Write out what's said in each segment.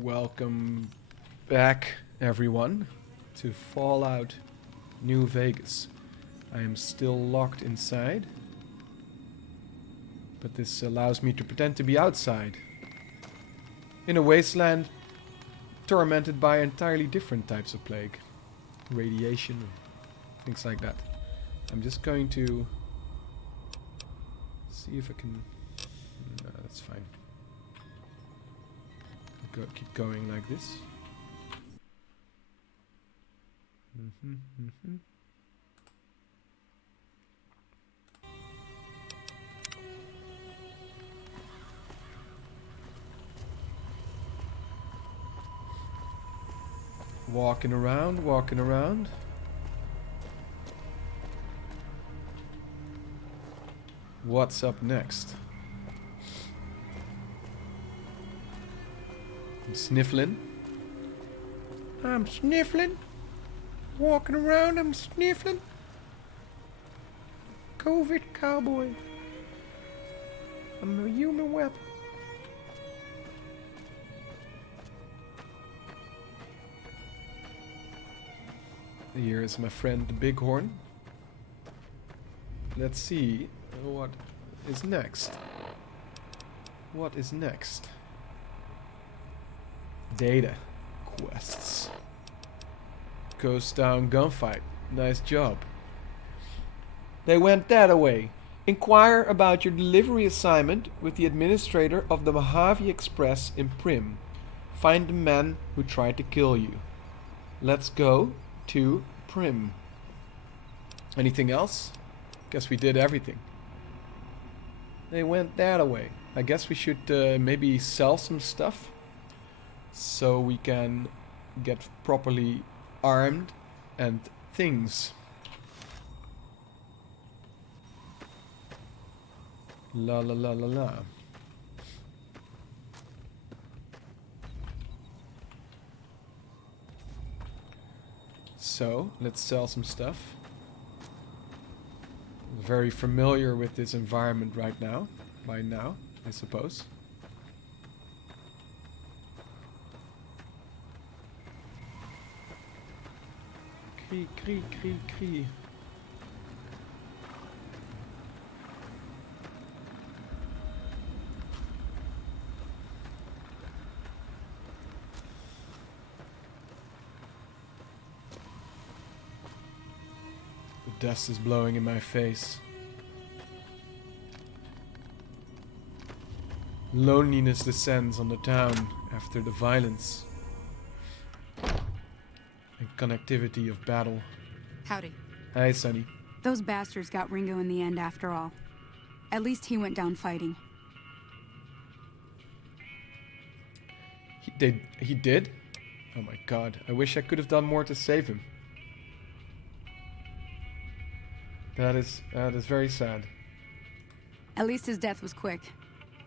Welcome back, everyone, to Fallout New Vegas. I am still locked inside, but this allows me to pretend to be outside, in a wasteland tormented by entirely different types of plague. Radiation, things like that. I'm just going to see if I can... No, that's fine. Keep going like this. Walking around, walking around. What's up next? I'm sniffling. I'm sniffling. Walking around, I'm sniffling. COVID cowboy. I'm a human weapon. Here is my friend the Bighorn. Let's see what is next. What is next? Data quests. Ghost Town gunfight. Nice job. They went that away. Inquire about your delivery assignment with the administrator of the Mojave Express in Prim. Find the man who tried to kill you. Let's go to Prim. Anything else? Guess we did everything. They went that away. I guess we should maybe sell some stuff so we can get properly armed and things. La la la la la. So, let's sell some stuff. Very familiar with this environment right now. By now, I suppose. Cree, cree, cree, cree. The dust is blowing in my face. Loneliness descends on the town after the violence and connectivity of battle. Howdy. Hi, Sonny. Those bastards got Ringo in the end after all. At least he went down fighting. He did? Oh my god, I wish I could have done more to save him. That is very sad. At least his death was quick.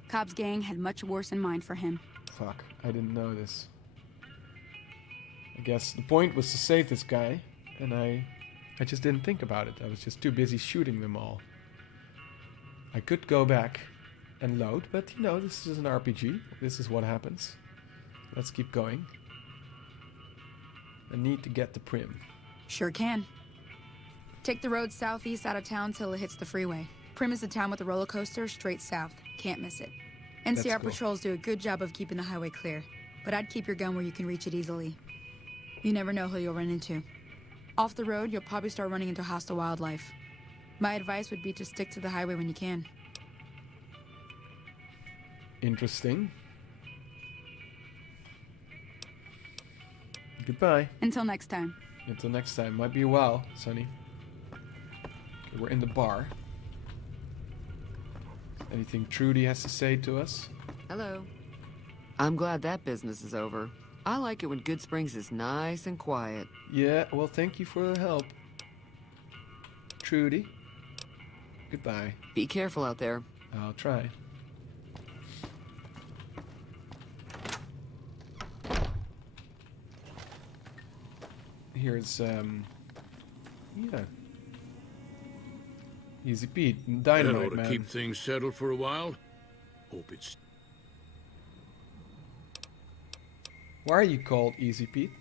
Cobb's gang had much worse in mind for him. Fuck, I didn't know this. I guess the point was to save this guy, and I just didn't think about it. I was just too busy shooting them all. I could go back and load, but you know, this is an RPG. This is what happens. Let's keep going. I need to get to Prim. Sure can. Take the road southeast out of town till it hits the freeway. Prim is the town with the roller coaster straight south. Can't miss it. NCR patrols do a good job of keeping the highway clear, but I'd keep your gun where you can reach it easily. You never know who you'll run into. Off the road, you'll probably start running into hostile wildlife. My advice would be to stick to the highway when you can. Interesting. Goodbye. Until next time. Until next time. Might be a while, Sonny. Okay, we're in the bar. Anything Trudy has to say to us? Hello. I'm glad that business is over. I like it when Good Springs is nice and quiet. Yeah, well, thank you for the help. Trudy. Goodbye. Be careful out there. I'll try. Here's, Yeah. Easy Pete. That Dynamite, ought to man. keep things settled for a while. Hope it's... Why are you called Easy Pete?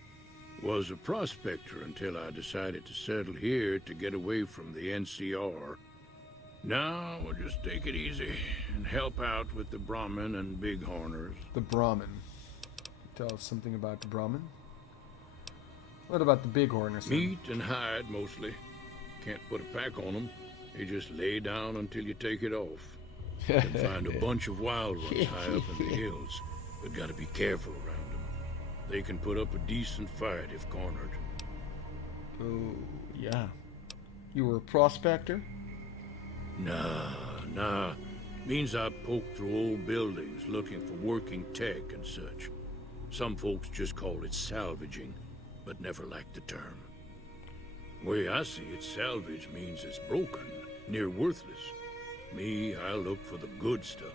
Was a prospector until I decided to settle here to get away from the NCR. Now we'll just take it easy and help out with the Brahmin and Bighorners. The Brahmin. Tell us something about the Brahmin. What about the Bighorners? Meat and hide mostly. Can't put a pack on them. They just lay down until you take it off. Can find a bunch of wild ones high up in the hills, but gotta be careful around them. They can put up a decent fight if cornered. Oh, yeah. You were a prospector? Nah. Means I poke through old buildings looking for working tech and such. Some folks just call it salvaging, but never liked the term. Way I see it, salvage means it's broken, near worthless. Me, I look for the good stuff.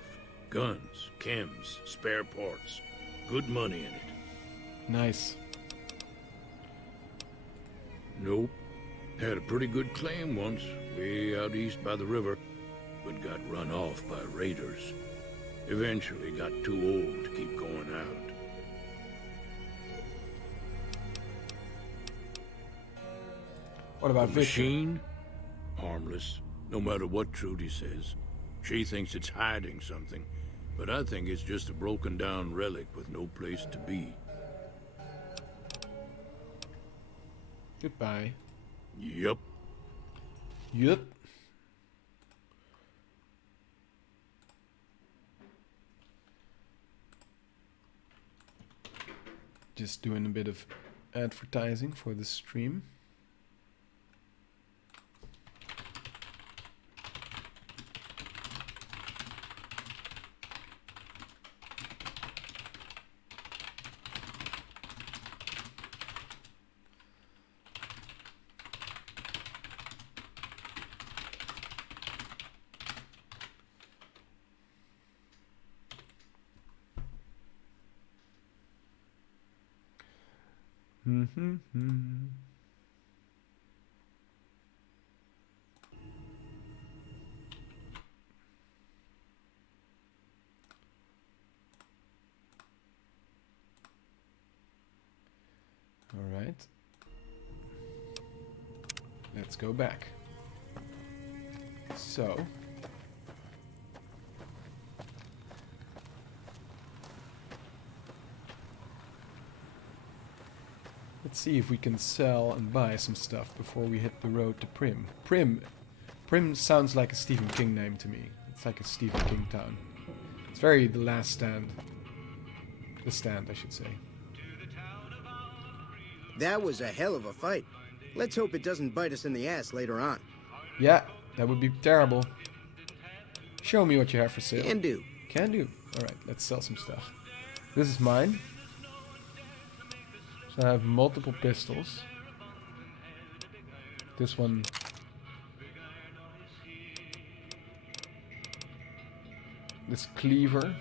Guns, chems, spare parts. Good money in it. Nice. Nope. Had a pretty good claim once, way out east by the river, but got run off by raiders. Eventually got too old to keep going out. What about The Victor? machine? Harmless, no matter what Trudy says. She thinks it's hiding something, but I think it's just a broken down relic with no place to be. Goodbye. Yup. Yup. Just doing a bit of advertising for the stream. All right. Let's go back. So, let's see if we can sell and buy some stuff before we hit the road to Prim. Prim sounds like a Stephen King name to me. It's like a Stephen King town. It's very The Last Stand. The Stand, I should say. That was a hell of a fight. Let's hope it doesn't bite us in the ass later on. Yeah, that would be terrible. Show me what you have for sale. Can do. Can do. Alright, let's sell some stuff. This is mine. So I have multiple pistols. This one. This cleaver.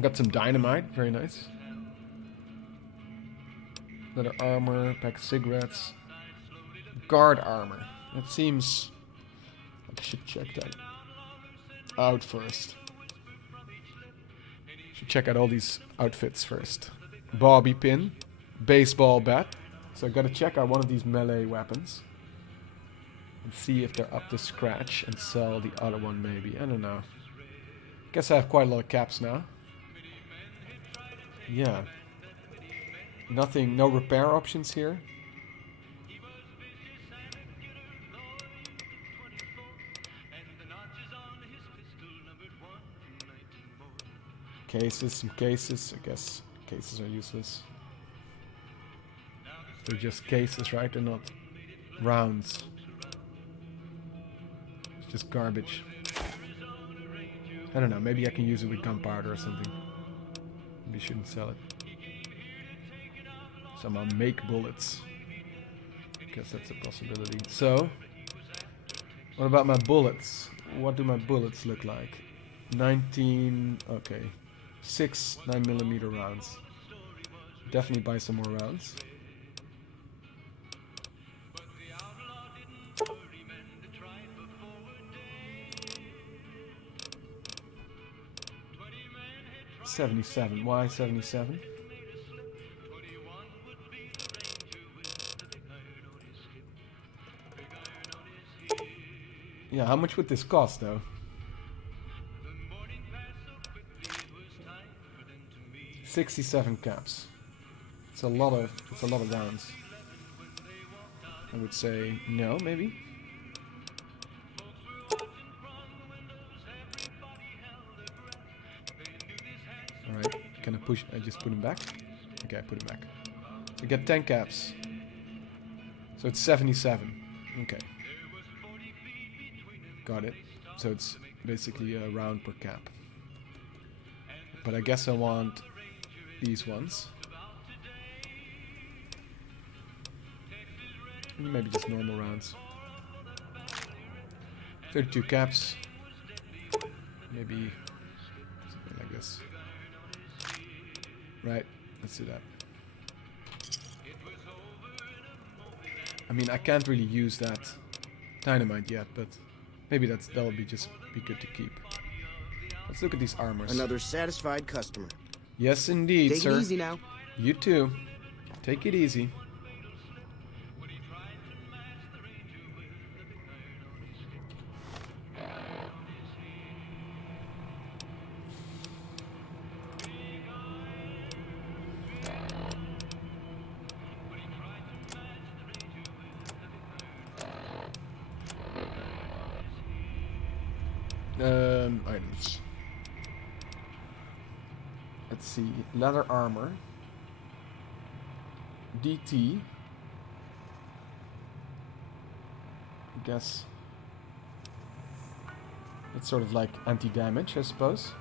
Got some dynamite, very nice. Leather armor, pack of cigarettes. Guard armor. That seems like I should check that out first. Should check out all these outfits first. Bobby pin, baseball bat. So I gotta check out one of these melee weapons and see if they're up to scratch and sell the other one maybe. I don't know. Guess I have quite a lot of caps now. Yeah. Nothing, no repair options here. Cases, some cases. I guess cases are useless. They're just cases, right? They're not rounds. It's just garbage. I don't know, maybe I can use it with gunpowder or something. Maybe I shouldn't sell it. Somehow make bullets. Guess that's a possibility. So, what about my bullets? What do my bullets look like? 19, okay. 6 9mm rounds. Definitely buy some more rounds. 77. Why 77? Yeah, how much would this cost though? 67 caps. It's a lot of rounds. I would say no, maybe. Alright, can I push? I just put him back? Okay, I put him back. So I get 10 caps. So it's 77. Okay. Got it. So it's basically a round per cap. But I guess I want these ones. Maybe just normal rounds. 32 caps. Maybe something like this. Right, let's do that. I mean, I can't really use that dynamite yet, but maybe that'll be good to keep. Let's look at these armors. Another satisfied customer. Yes, indeed, Take sir. it easy now. You too. Take it easy. Items. Let's see. Leather armor. DT. I guess it's sort of like anti-damage, I suppose.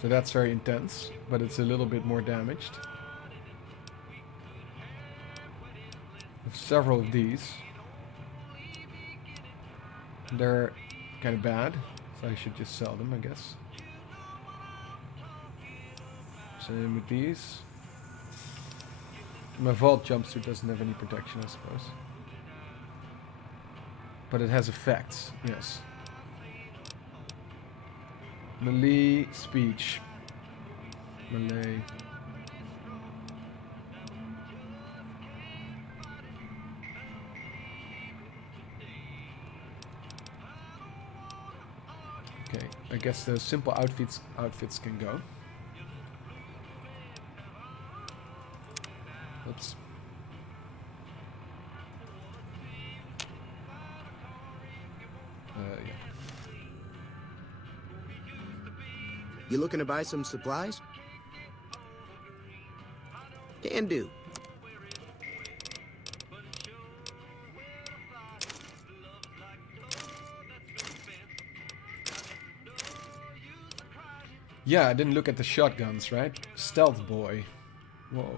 So that's very intense, but it's a little bit more damaged. Several of these. They're kind of bad, so I should just sell them, I guess. Same with these. My vault jumpsuit doesn't have any protection, I suppose. But it has effects, yes. Melee speech. Melee. Okay, I guess the simple outfits can go. Oops. Yeah. You looking to buy some supplies? Can do. Yeah, I didn't look at the shotguns, right? Stealth boy. Whoa.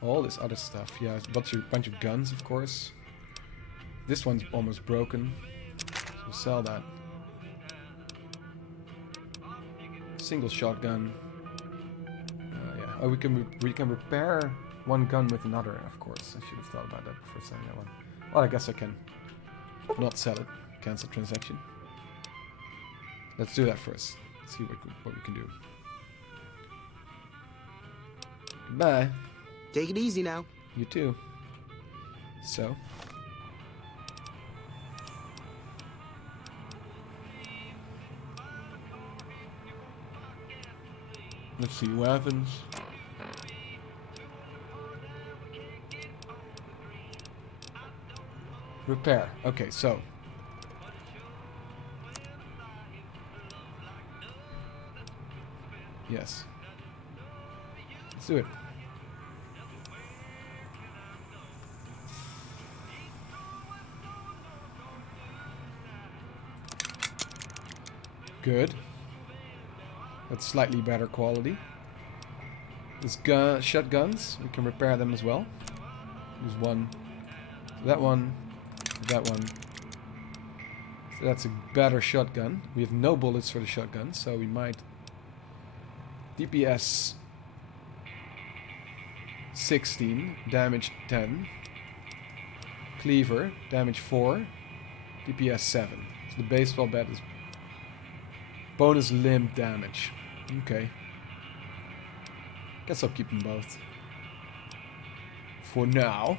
All this other stuff. Yeah, a bunch of guns, of course. This one's almost broken. So sell that. Single shotgun. Yeah. Oh, we can repair one gun with another, of course. I should have thought about that before selling that one. Well, I guess I can not sell it. Cancel transaction. Let's do that first. See what we can do. Goodbye. Take it easy now. You too. So. Let's see, weapons. Repair. Okay, so. Yes. Let's do it. Good. That's slightly better quality. This shotguns, we can repair them as well. Use one. That one. That one. So that's a better shotgun. We have no bullets for the shotgun, so we might... DPS 16, damage 10. Cleaver, damage 4. DPS 7. So the baseball bat is bonus limb damage. Okay. Guess I'll keep them both. For now.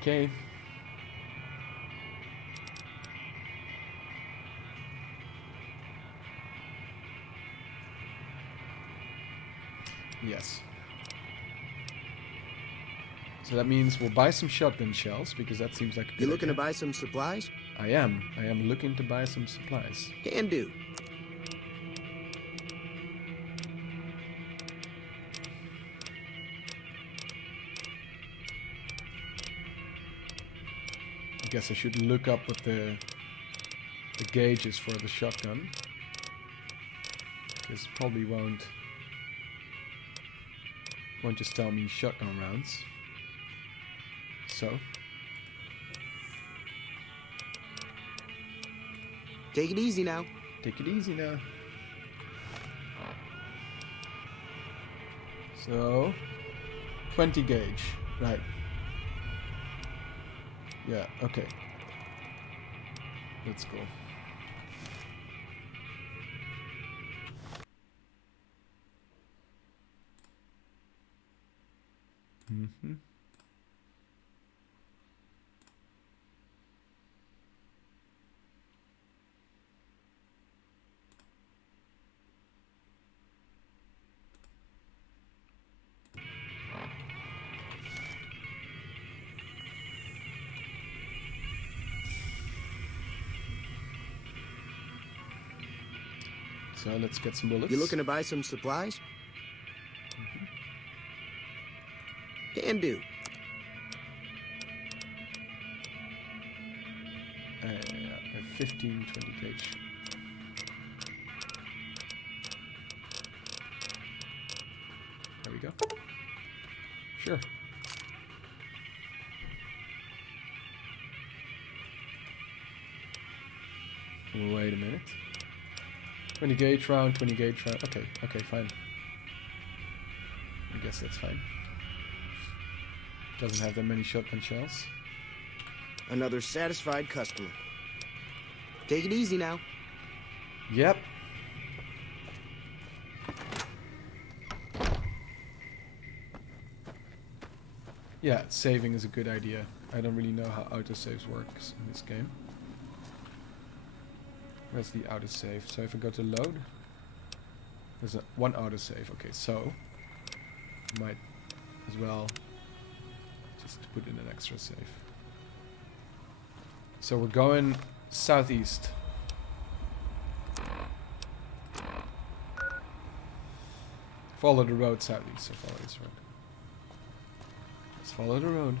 Okay. Yes. So that means we'll buy some shotgun shells, because that seems like a good You looking to idea. buy some supplies? I am looking to buy some supplies. Can do. I guess I should look up what the gauge is for the shotgun. Because it probably won't just tell me shotgun rounds. So Take it easy now. take it easy now. So 20 gauge, right? Yeah, okay. Let's go. Mm-hmm. So let's get some bullets. You looking to buy some supplies? Can do. 15, 20 gauge. There we go. Sure. Wait a minute. 20 gauge round, 20 gauge round. Okay, fine. I guess that's fine. Doesn't have that many shotgun shells. Another satisfied customer. Take it easy now. Yep. Yeah, saving is a good idea. I don't really know how autosaves works in this game. Where's the autosave? So if I go to load, there's one autosave. Okay, so might as well just put in an extra save. So we're going southeast. Follow the road southeast, so follow this road. Let's follow the road.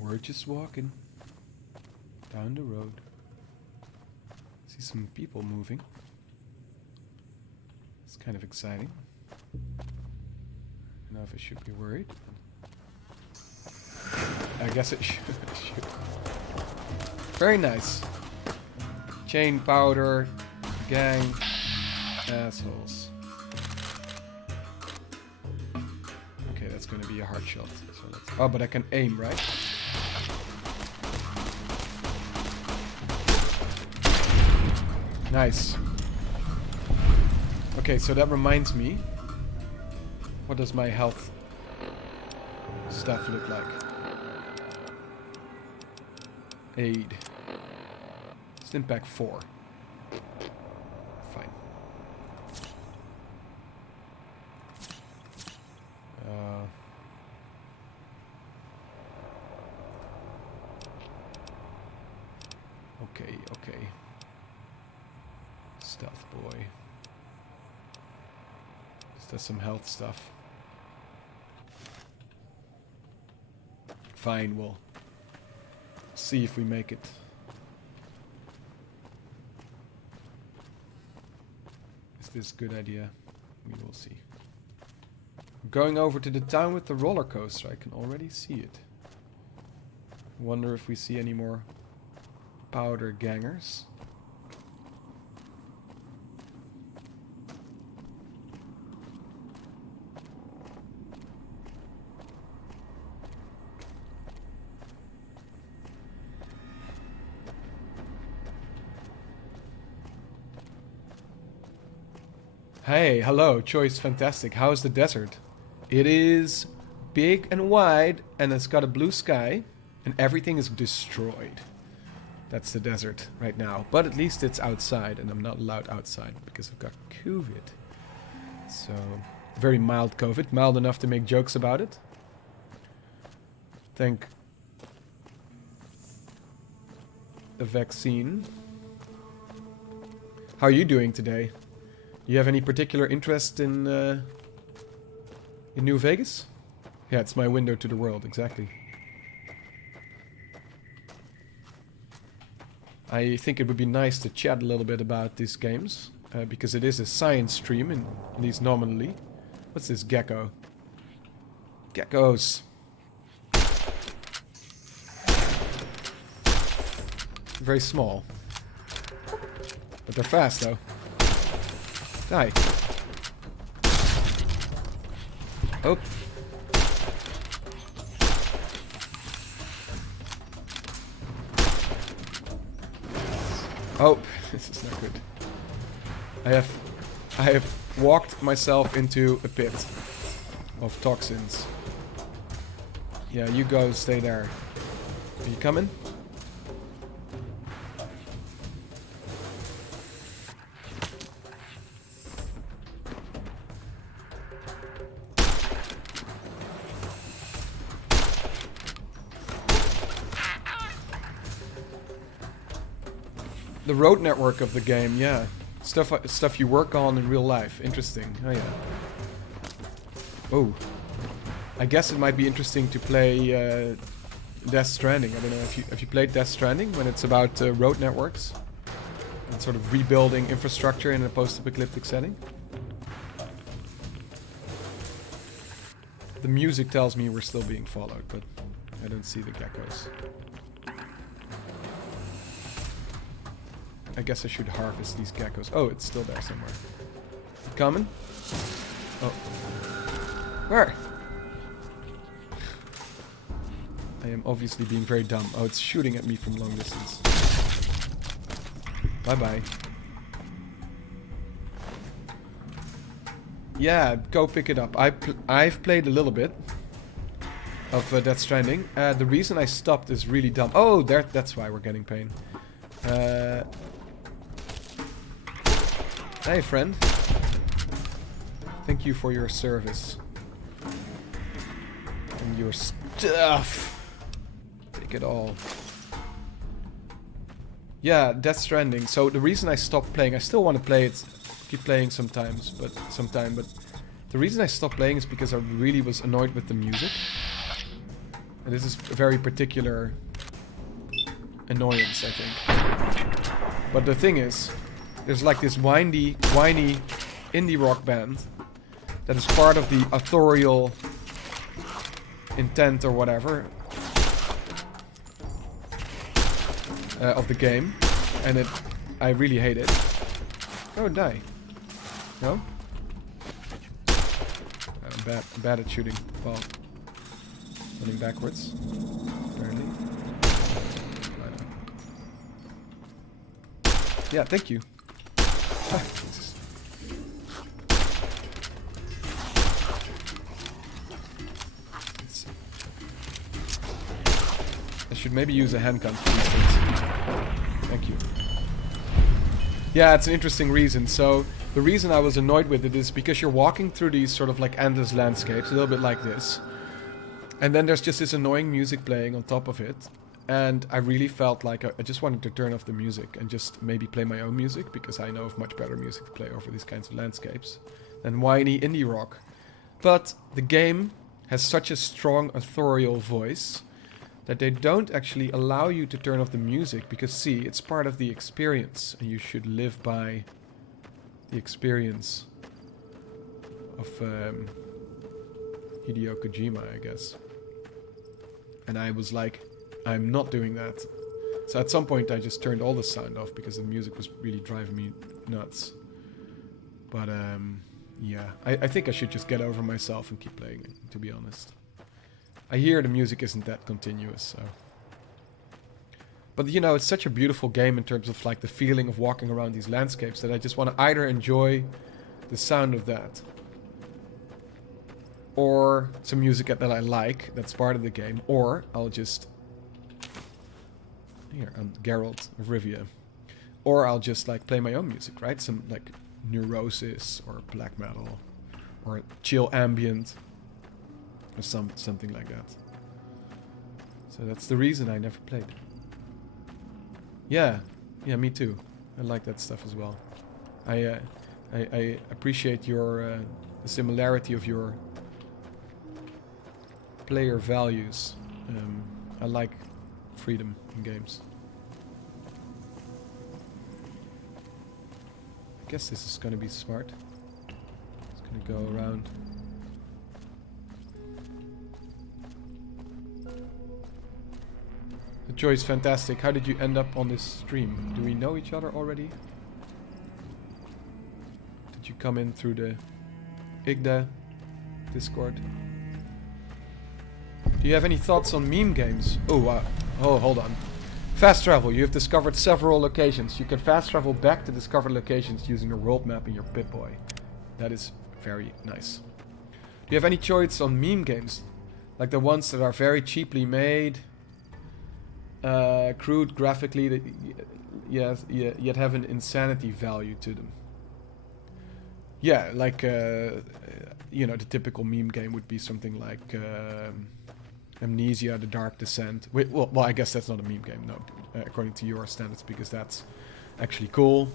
We're just walking down the road. See some people moving. It's kind of exciting. I don't know if I should be worried. I guess it should. Very nice. Chain powder, gang, assholes. Okay, that's going to be a hard shot. So let's, oh, but I can aim, right? Nice. Okay, so that reminds me. What does my health stuff look like? Aid. Stim pack 4. Fine. Okay. Stealth boy. Just does some health stuff. Fine, we'll see if we make it. Is this a good idea? We will see. Going over to the town with the roller coaster. I can already see it. Wonder if we see any more powder gangers. Hey, hello, Choice Fantastic. How's the desert? It is big and wide, and it's got a blue sky, and everything is destroyed. That's the desert right now. But at least it's outside, and I'm not allowed outside because I've got COVID. So, very mild COVID, mild enough to make jokes about it. Thank the vaccine. How are you doing today? Do you have any particular interest in New Vegas? Yeah, it's my window to the world, exactly. I think it would be nice to chat a little bit about these games, because it is a science stream, at least nominally. What's this gecko? Geckos! Very small. But they're fast, though. Die. Oh. Oh, this is not good. I have walked myself into a pit of toxins. Yeah, you go stay there. Are you coming? The road network of the game, yeah. Stuff you work on in real life. Interesting. Oh yeah. Oh. I guess it might be interesting to play Death Stranding. I don't know if you played Death Stranding when it's about road networks and sort of rebuilding infrastructure in a post-apocalyptic setting. The music tells me we're still being followed, but I don't see the geckos. I guess I should harvest these geckos. Oh, it's still there somewhere. Coming? Oh. Where? I am obviously being very dumb. Oh, it's shooting at me from long distance. Bye-bye. Yeah, go pick it up. I've played a little bit of Death Stranding. The reason I stopped is really dumb. Oh, that's why we're getting pain. Hey, friend. Thank you for your service. And your stuff. Take it all. Yeah, Death Stranding. So the reason I stopped playing, I still want to play it, keep playing sometimes, but the reason I stopped playing is because I really was annoyed with the music. And this is a very particular annoyance, I think. But the thing is, there's like this whiny indie rock band that is part of the authorial intent or whatever of the game, and I really hate it. Oh, die. No? I'm bad at shooting. Well, running backwards, apparently. Yeah, thank you. I should maybe use a handgun for these things. Thank you. Yeah, it's an interesting reason. So, the reason I was annoyed with it is because you're walking through these sort of like endless landscapes, a little bit like this. And then there's just this annoying music playing on top of it. And I really felt like I just wanted to turn off the music and just maybe play my own music, because I know of much better music to play over these kinds of landscapes than whiny indie rock. But the game has such a strong authorial voice that they don't actually allow you to turn off the music, because see, it's part of the experience and you should live by the experience of Hideo Kojima, I guess. And I was like, I'm not doing that. So at some point I just turned all the sound off because the music was really driving me nuts. But yeah, I think I should just get over myself and keep playing it, to be honest. I hear the music isn't that continuous, so. But you know, it's such a beautiful game in terms of like the feeling of walking around these landscapes that I just want to either enjoy the sound of that, or some music that I like, that's part of the game, or I'll just... Here, I'm Geralt of Rivia. Or I'll just like play my own music, right? Some like Neurosis or black metal or chill ambient or something like that. So that's the reason I never played. Yeah, me too. I like that stuff as well. I appreciate your the similarity of your player values. I like freedom in games. I guess this is gonna be smart. It's gonna go around. The joy is fantastic. How did you end up on this stream? Do we know each other already? Did you come in through the IGDA Discord? Do you have any thoughts on meme games? Oh, wow. Oh, hold on. Fast travel. You have discovered several locations. You can fast travel back to discovered locations using your world map in your Pip-Boy. That is very nice. Do you have any choice on meme games? Like the ones that are very cheaply made, crude graphically, that yet have an insanity value to them. Yeah, like, you know, the typical meme game would be something like... Amnesia, The Dark Descent. Wait, well, I guess that's not a meme game, no. According to your standards, because that's actually cool.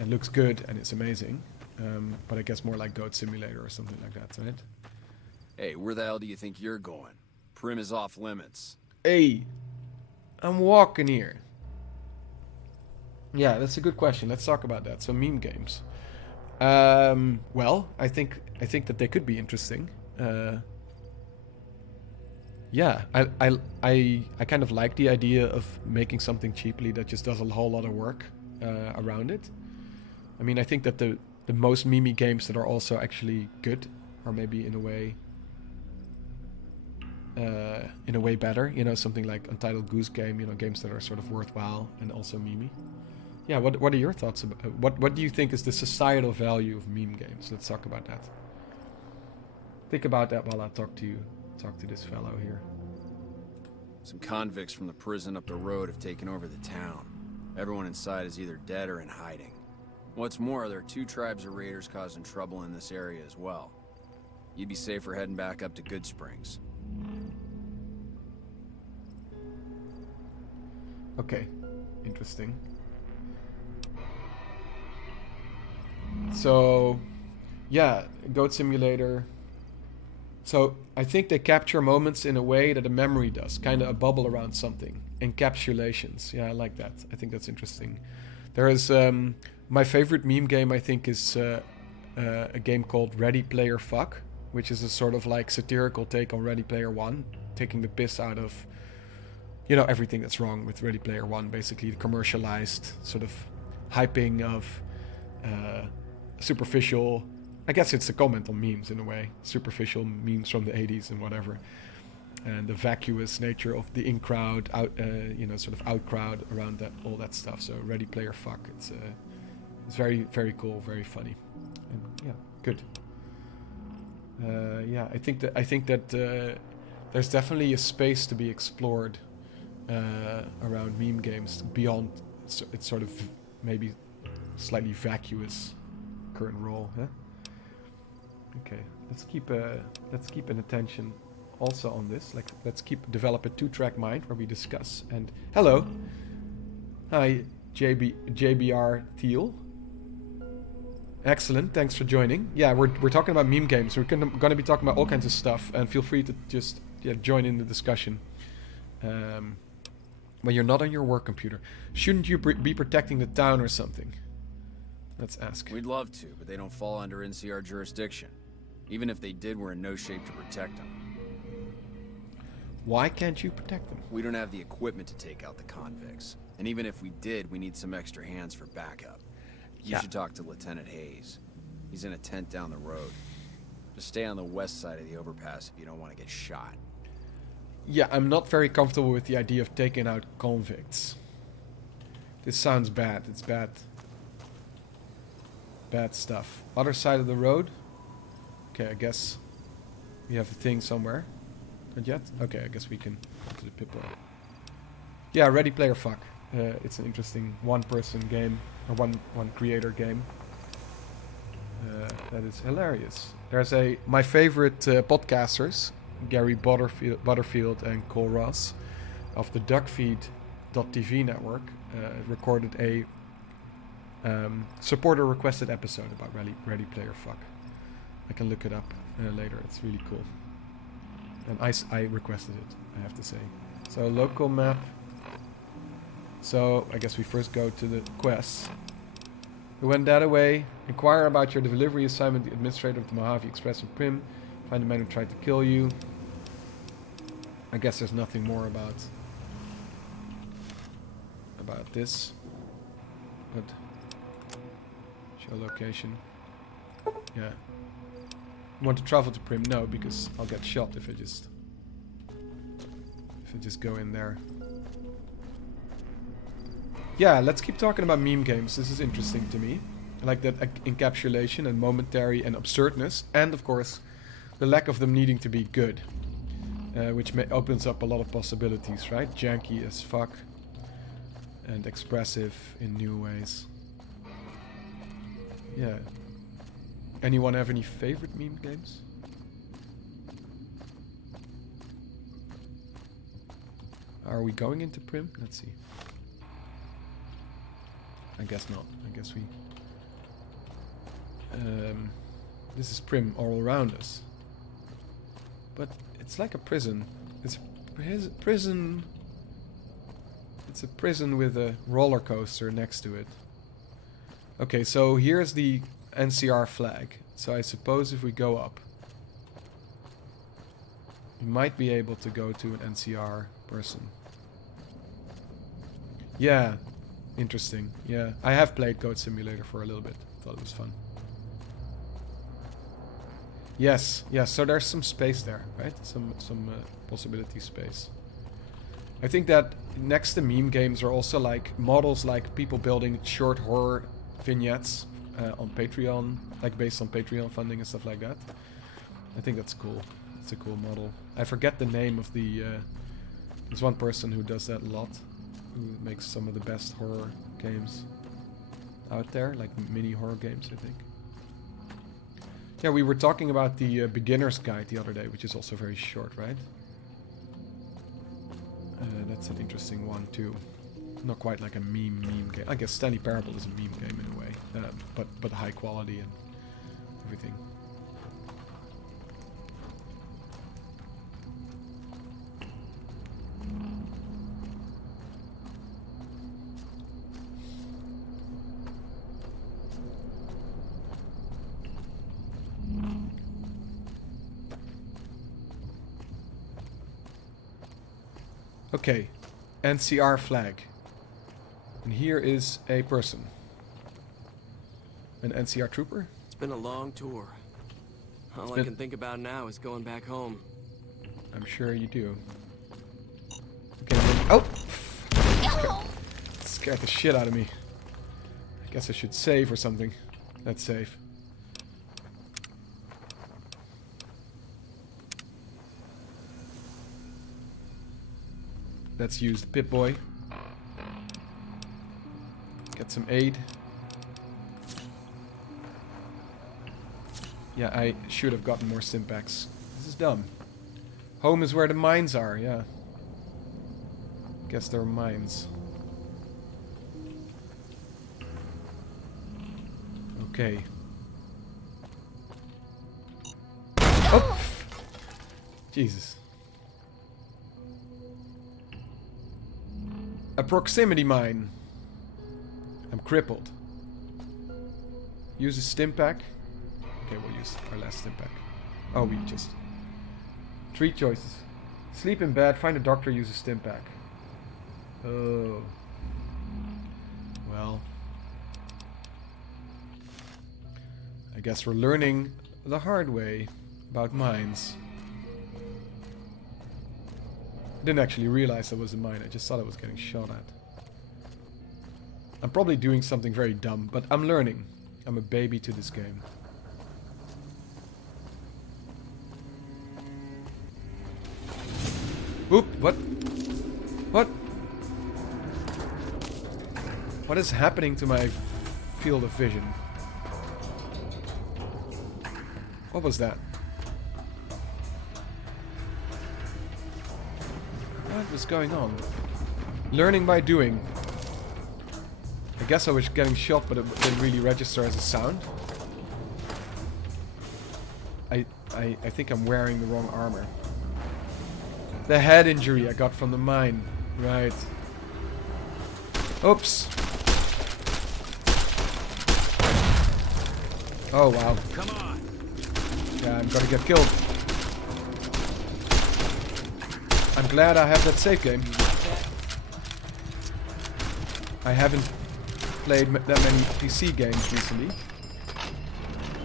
It looks good and it's amazing. But I guess more like Goat Simulator or something like that, right? Hey, where the hell do you think you're going? Prim is off limits. Hey, I'm walking here. Yeah, that's a good question. Let's talk about that. So meme games. Well, I think that they could be interesting. Yeah, I kind of like the idea of making something cheaply that just does a whole lot of work around it. I mean, I think that the most meme games that are also actually good are maybe in a way better. You know, something like Untitled Goose Game. You know, games that are sort of worthwhile and also meme. Yeah, what are your thoughts about what do you think is the societal value of meme games? Let's talk about that. Think about that while I talk to this fellow here. Some convicts from the prison up the road have taken over the town. Everyone inside is either dead or in hiding. What's more, there are 2 tribes of raiders causing trouble in this area as well. You'd be safer heading back up to Good Springs. Okay, interesting. So, yeah, Goat Simulator. So, I think they capture moments in a way that a memory does. Kind of a bubble around something. Encapsulations. Yeah, I like that. I think that's interesting. There is... my favorite meme game, I think, is a game called Ready Player Fuck. Which is a sort of like satirical take on Ready Player One. Taking the piss out of... You know, everything that's wrong with Ready Player One. Basically, the commercialized sort of hyping of superficial... I guess it's a comment on memes in a way. Superficial memes from the 80s and whatever. And the vacuous nature of the in-crowd, you know, sort of out-crowd around that, all that stuff. So Ready Player Fuck. It's very, very cool, very funny. And yeah, good. Yeah, I think that there's definitely a space to be explored around meme games beyond its sort of maybe slightly vacuous current role. Huh? Okay, let's keep an attention also on this. Like, let's develop a 2-track mind where we discuss. And hello, hi, JBR Teal. Excellent, thanks for joining. Yeah, we're talking about meme games. We're going to be talking about all kinds of stuff, and feel free to just join in the discussion. When you're not on your work computer, shouldn't you be protecting the town or something? Let's ask. We'd love to, but they don't fall under NCR jurisdiction. Even if they did, we're in no shape to protect them. Why can't you protect them? We don't have the equipment to take out the convicts. And even if we did, we need some extra hands for backup. You should talk to Lieutenant Hayes. He's in a tent down the road. Just stay on the west side of the overpass if you don't want to get shot. Yeah, I'm not very comfortable with the idea of taking out convicts. This sounds bad. It's bad. Bad stuff. Other side of the road? Okay, I guess we have a thing somewhere. Not yet? Okay, I guess we can go to the Pip-Boy. Yeah, Ready Player Fuck. It's an interesting one-person game, or one creator game. That is hilarious. There's my favorite podcasters, Gary Butterfield and Cole Ross, of the Duckfeed.tv network, recorded a supporter-requested episode about Ready Player Fuck. I can look it up later. It's really cool. And I requested it, I have to say. So local map. So I guess we first go to the quests. We went that away. Inquire about your delivery assignment. The administrator of the Mojave Express in Prim. Find the man who tried to kill you. I guess there's nothing more about this. But show location. Yeah. Want to travel to Prim? No, because I'll get shot if I just go in there. Yeah, let's keep talking about meme games. This is interesting to me. I like that encapsulation and momentary and absurdness, and of course, the lack of them needing to be good, which opens up a lot of possibilities, right? Janky as fuck and expressive in new ways. Yeah. Anyone have any favorite meme games? Are we going into Prim? Let's see. I guess not. I guess we... this is Prim all around us. But it's like a prison. It's a prison... It's a prison with a roller coaster next to it. Okay, so here's the NCR flag. So I suppose if we go up, we might be able to go to an NCR person. Yeah, interesting. Yeah, I have played Goat Simulator for a little bit. Thought it was fun. Yes, yes. So there's some space there, right? Some possibility space. I think that next to meme games are also like models, like people building short horror vignettes on Patreon, like based on Patreon funding and stuff like that. I think that's cool. It's a cool model. I forget the name of the... there's one person who does that a lot, who makes some of the best horror games out there, like mini horror games, I think. Yeah, we were talking about the beginner's guide the other day, which is also very short, right? That's an interesting one too. Not quite like a meme game. I guess Stanley Parable is a meme game in a way, but high quality and everything. Okay, NCR flag. And here is a person. An NCR trooper? It's been a long tour. All I can think about now is going back home. I'm sure you do. Okay, oh! Scared the shit out of me. I guess I should save or something. Let's save. Let's use the Pip-Boy. Get some aid. Yeah, I should have gotten more stimpaks. This is dumb. Home is where the mines are, yeah. Guess they're mines. Okay. Oh! Jesus. A proximity mine. I'm crippled. Use a stim pack. Okay, we'll use our last stim pack. Oh, we just... 3 choices. Sleep in bed, find a doctor, use a stim pack. Oh. Well. I guess we're learning the hard way about mines. I didn't actually realize that was a mine, I just thought I was getting shot at. I'm probably doing something very dumb, but I'm learning. I'm a baby to this game. Oop, what? What? What is happening to my field of vision? What was that? What was going on? Learning by doing. I guess I was getting shot, but it didn't really register as a sound. I think I'm wearing the wrong armor. The head injury I got from the mine. Right. Oops. Oh, wow. Come on. Yeah, I'm gonna get killed. I'm glad I have that save game. I haven't played that many PC games recently.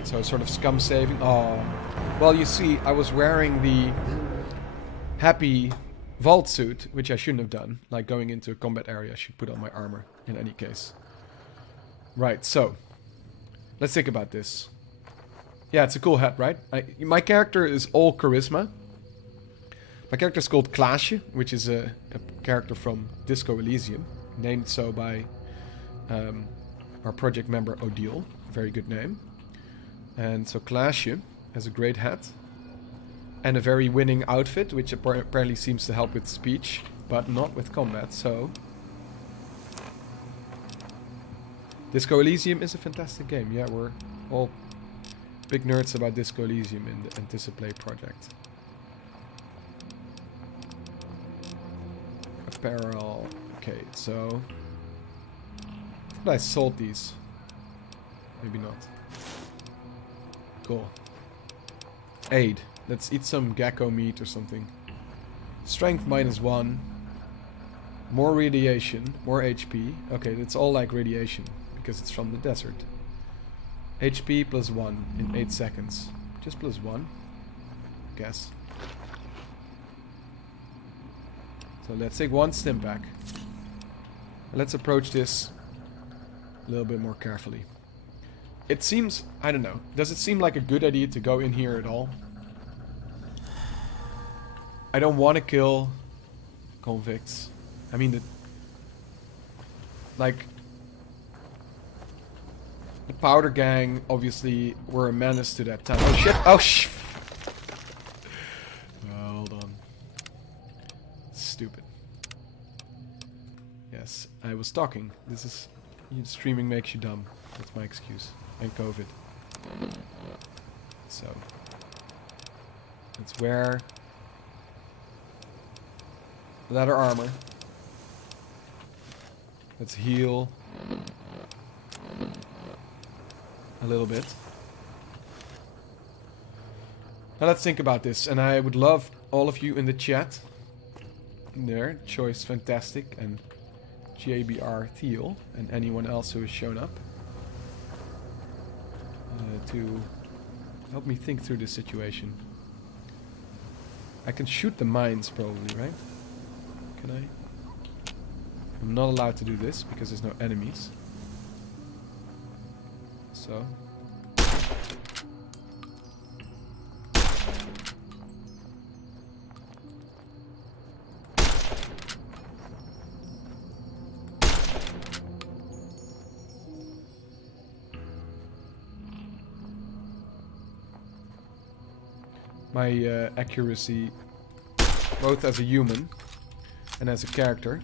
So sort of scum saving. Oh. Well, you see, I was wearing the happy vault suit, which I shouldn't have done. Like going into a combat area, I should put on my armor in any case. Right, so let's think about this. Yeah, it's a cool hat, right? My character is all charisma. My character is called Klaasje, which is a character from Disco Elysium, named so by our project member Odile. Very good name. And so Klaasje has a great hat and a very winning outfit, which apparently seems to help with speech, but not with combat, so... Disco Elysium is a fantastic game. Yeah, we're all big nerds about Disco Elysium in the Anticiplay project. Apparel. Okay, so... I sold these. Maybe not. Cool. Aid. Let's eat some gecko meat or something. Strength -1. More radiation. More HP. Okay, that's all like radiation. Because it's from the desert. HP +1 in 8 seconds. Just +1. Guess. So let's take 1 stim pack. Let's approach this a little bit more carefully. It seems... I don't know. Does it seem like a good idea to go in here at all? I don't want to kill convicts. I mean, like... The Powder Gang, obviously, were a menace to that town. Oh shit! Oh sh... Oh, hold on. Stupid. Yes, I was talking. This is... Streaming makes you dumb. That's my excuse. And COVID. So... Let's wear... leather armor. Let's heal... a little bit. Now let's think about this, and I would love all of you in the chat. There, Choice Fantastic and JBR Thiel, and anyone else who has shown up to help me think through this situation. I can shoot the mines probably, right? Can I? I'm not allowed to do this because there's no enemies. So my accuracy both as a human and as a character.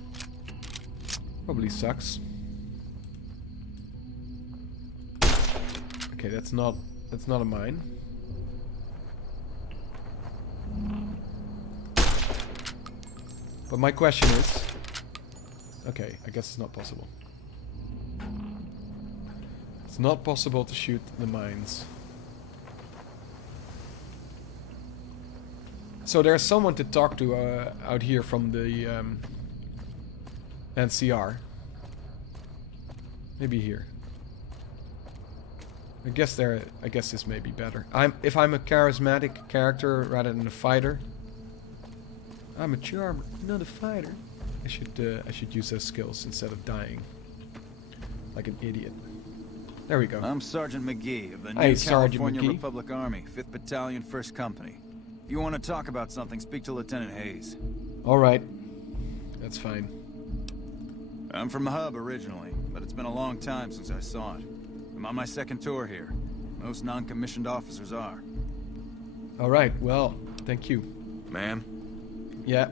Probably sucks. Okay, that's not a mine. But my question is... Okay, I guess it's not possible. It's not possible to shoot the mines. So there's someone to talk to out here from the NCR. Maybe here. I guess this may be better. If I'm a charismatic character rather than a fighter. I'm a charmer, not a fighter. I should use those skills instead of dying like an idiot. There we go. I'm Sergeant McGee of the Hey, New Sergeant California McGee. Republic Army, 5th Battalion, 1st Company. If you want to talk about something, speak to Lieutenant Hayes. All right, that's fine. I'm from the hub originally, but it's been a long time since I saw it. I'm on my second tour here. Most non-commissioned officers are. All right, well, thank you. Ma'am? Yeah.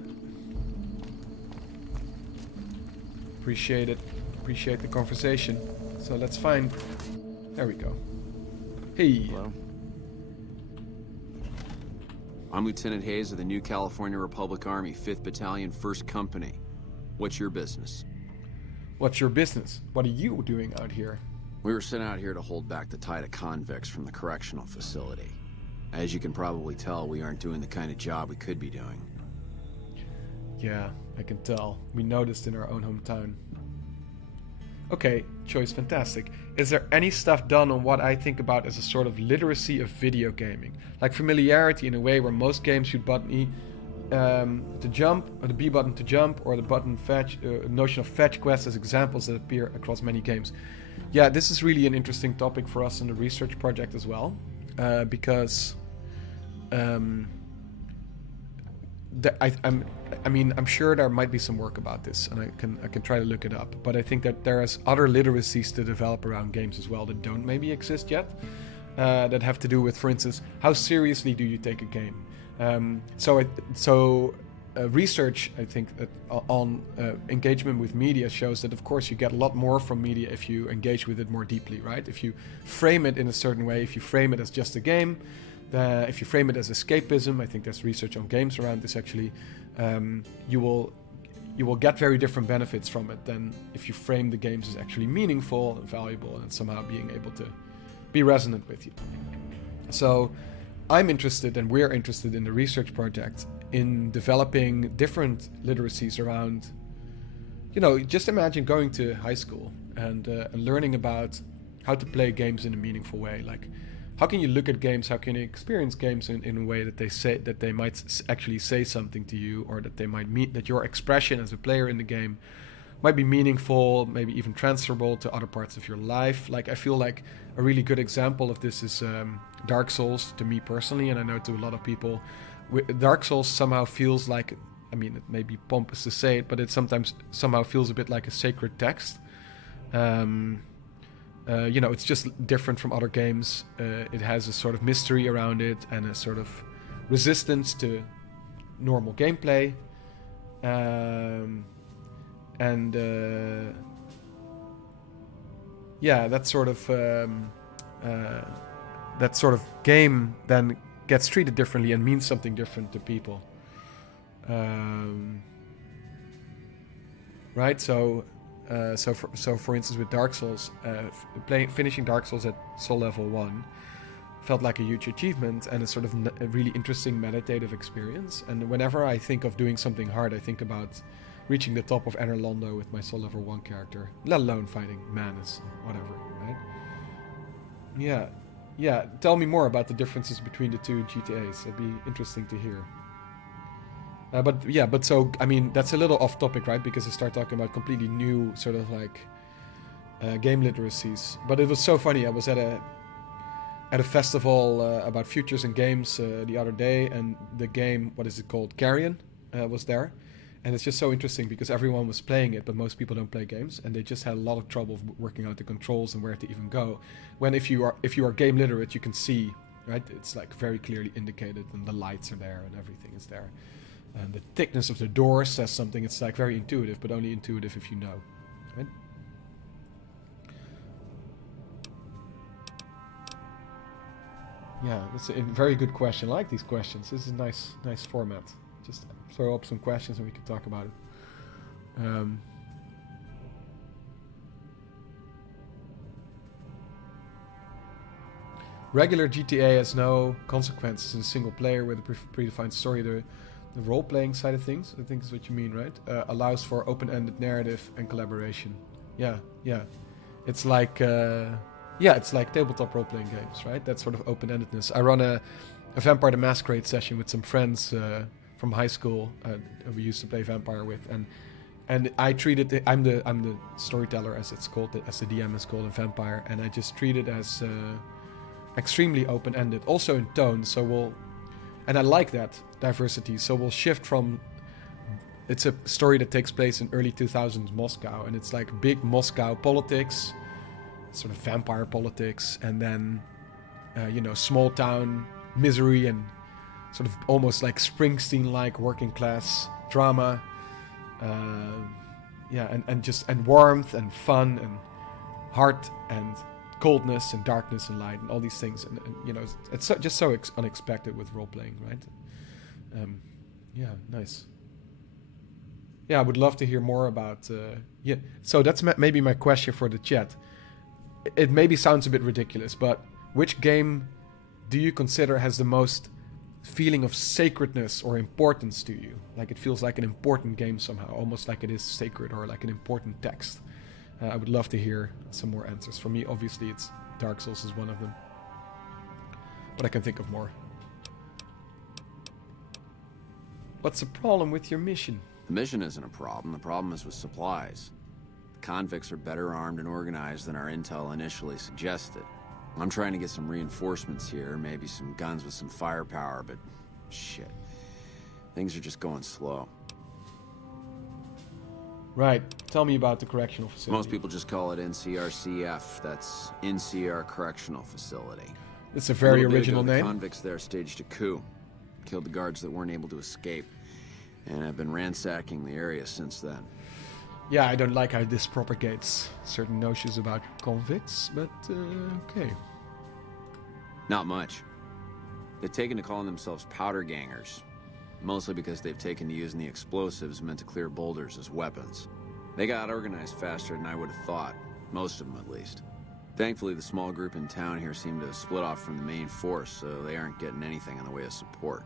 Appreciate it. Appreciate the conversation. So let's find... There we go. Hey. Hello. I'm Lieutenant Hayes of the New California Republic Army, 5th Battalion, 1st Company. What's your business? What's your business? What are you doing out here? We were sent out here to hold back the tide of convicts from the correctional facility. As you can probably tell, we aren't doing the kind of job we could be doing. Yeah, I can tell. We noticed in our own hometown. Okay, choice fantastic. Is there any stuff done on what I think about as a sort of literacy of video gaming? Like familiarity in a way where most games should button E to jump, or the B button to jump, or the button fetch, notion of fetch quests as examples that appear across many games. Yeah, this is really an interesting topic for us in the research project as well, because I'm sure there might be some work about this, and I can try to look it up. But I think that there is other literacies to develop around games as well that don't maybe exist yet. That have to do with, for instance, how seriously do you take a game? Research, I think, that on engagement with media shows that, of course, you get a lot more from media if you engage with it more deeply, right? If you frame it in a certain way, if you frame it as just a game, if you frame it as escapism, I think there's research on games around this actually, you will get very different benefits from it than if you frame the games as actually meaningful and valuable and somehow being able to be resonant with you. So I'm interested, and we're interested in the research project, in developing different literacies around, just imagine going to high school and learning about how to play games in a meaningful way. Like, how can you look at games? How can you experience games in a way that they might actually say something to you, or that they might mean that your expression as a player in the game might be meaningful, maybe even transferable to other parts of your life. Like, I feel like a really good example of this is Dark Souls to me personally, and I know to a lot of people. Dark Souls somehow feels like, it may be pompous to say it, but it sometimes somehow feels a bit like a sacred text. It's just different from other games. It has a sort of mystery around it and a sort of resistance to normal gameplay. That sort of game then gets treated differently and means something different to people. Right? So for instance, with Dark Souls, finishing Dark Souls at Soul Level 1 felt like a huge achievement and a sort of a really interesting meditative experience. And whenever I think of doing something hard, I think about reaching the top of Anor Londo with my Soul Level 1 character, let alone fighting Manus, whatever, right? Yeah, tell me more about the differences between the two GTAs. It'd be interesting to hear. That's a little off topic, right? Because I start talking about completely new sort of like game literacies. But it was so funny. I was at a festival about futures and games the other day, and the game, what is it called? Carrion was there. And it's just so interesting because everyone was playing it, but most people don't play games, and they just had a lot of trouble working out the controls and where to even go. When if you are game literate, you can see, right? It's like very clearly indicated, and the lights are there, and everything is there. And the thickness of the door says something. It's like very intuitive, but only intuitive if you know. Right? Yeah, that's a very good question. I like these questions. This is a nice format. Just throw up some questions and we can talk about it. Regular GTA has no consequences in single player with a predefined story. The role-playing side of things, I think is what you mean, right? Allows for open-ended narrative and collaboration. Yeah. It's like it's like tabletop role-playing games, right? That sort of open-endedness. I run a Vampire the Masquerade session with some friends from high school. We used to play Vampire with, and I treated it. I'm the storyteller, as it's called, as the DM is called in Vampire, and I just treat it as extremely open-ended, also in tone. And I like that diversity. So we'll shift from. It's a story that takes place in early 2000s Moscow, and it's like big Moscow politics, sort of vampire politics, and then small town misery and sort of almost like Springsteen-like working class drama. And warmth and fun and heart and coldness and darkness and light and all these things, and it's just so unexpected with role playing, right? Nice. Yeah, I would love to hear more about. So that's maybe my question for the chat. It maybe sounds a bit ridiculous, but which game do you consider has the most feeling of sacredness or importance to you? Like it feels like an important game somehow, almost like it is sacred or like an important text. I would love to hear some more answers. For me, obviously, it's Dark Souls is one of them. But I can think of more. What's the problem with your mission? The mission isn't a problem. The problem is with supplies. The convicts are better armed and organized than our intel initially suggested. I'm trying to get some reinforcements here, maybe some guns with some firepower, but shit. Things are just going slow. Right. Tell me about the correctional facility. Most people just call it NCRCF. That's NCR Correctional Facility. It's a very original name. The convicts there staged a coup. Killed the guards that weren't able to escape. And I've been ransacking the area since then. Yeah, I don't like how this propagates certain notions about convicts, but okay. Not much. They've taken to calling themselves powder gangers. Mostly because they've taken to using the explosives meant to clear boulders as weapons. They got organized faster than I would have thought. Most of them, at least. Thankfully, the small group in town here seem to have split off from the main force, so they aren't getting anything in the way of support.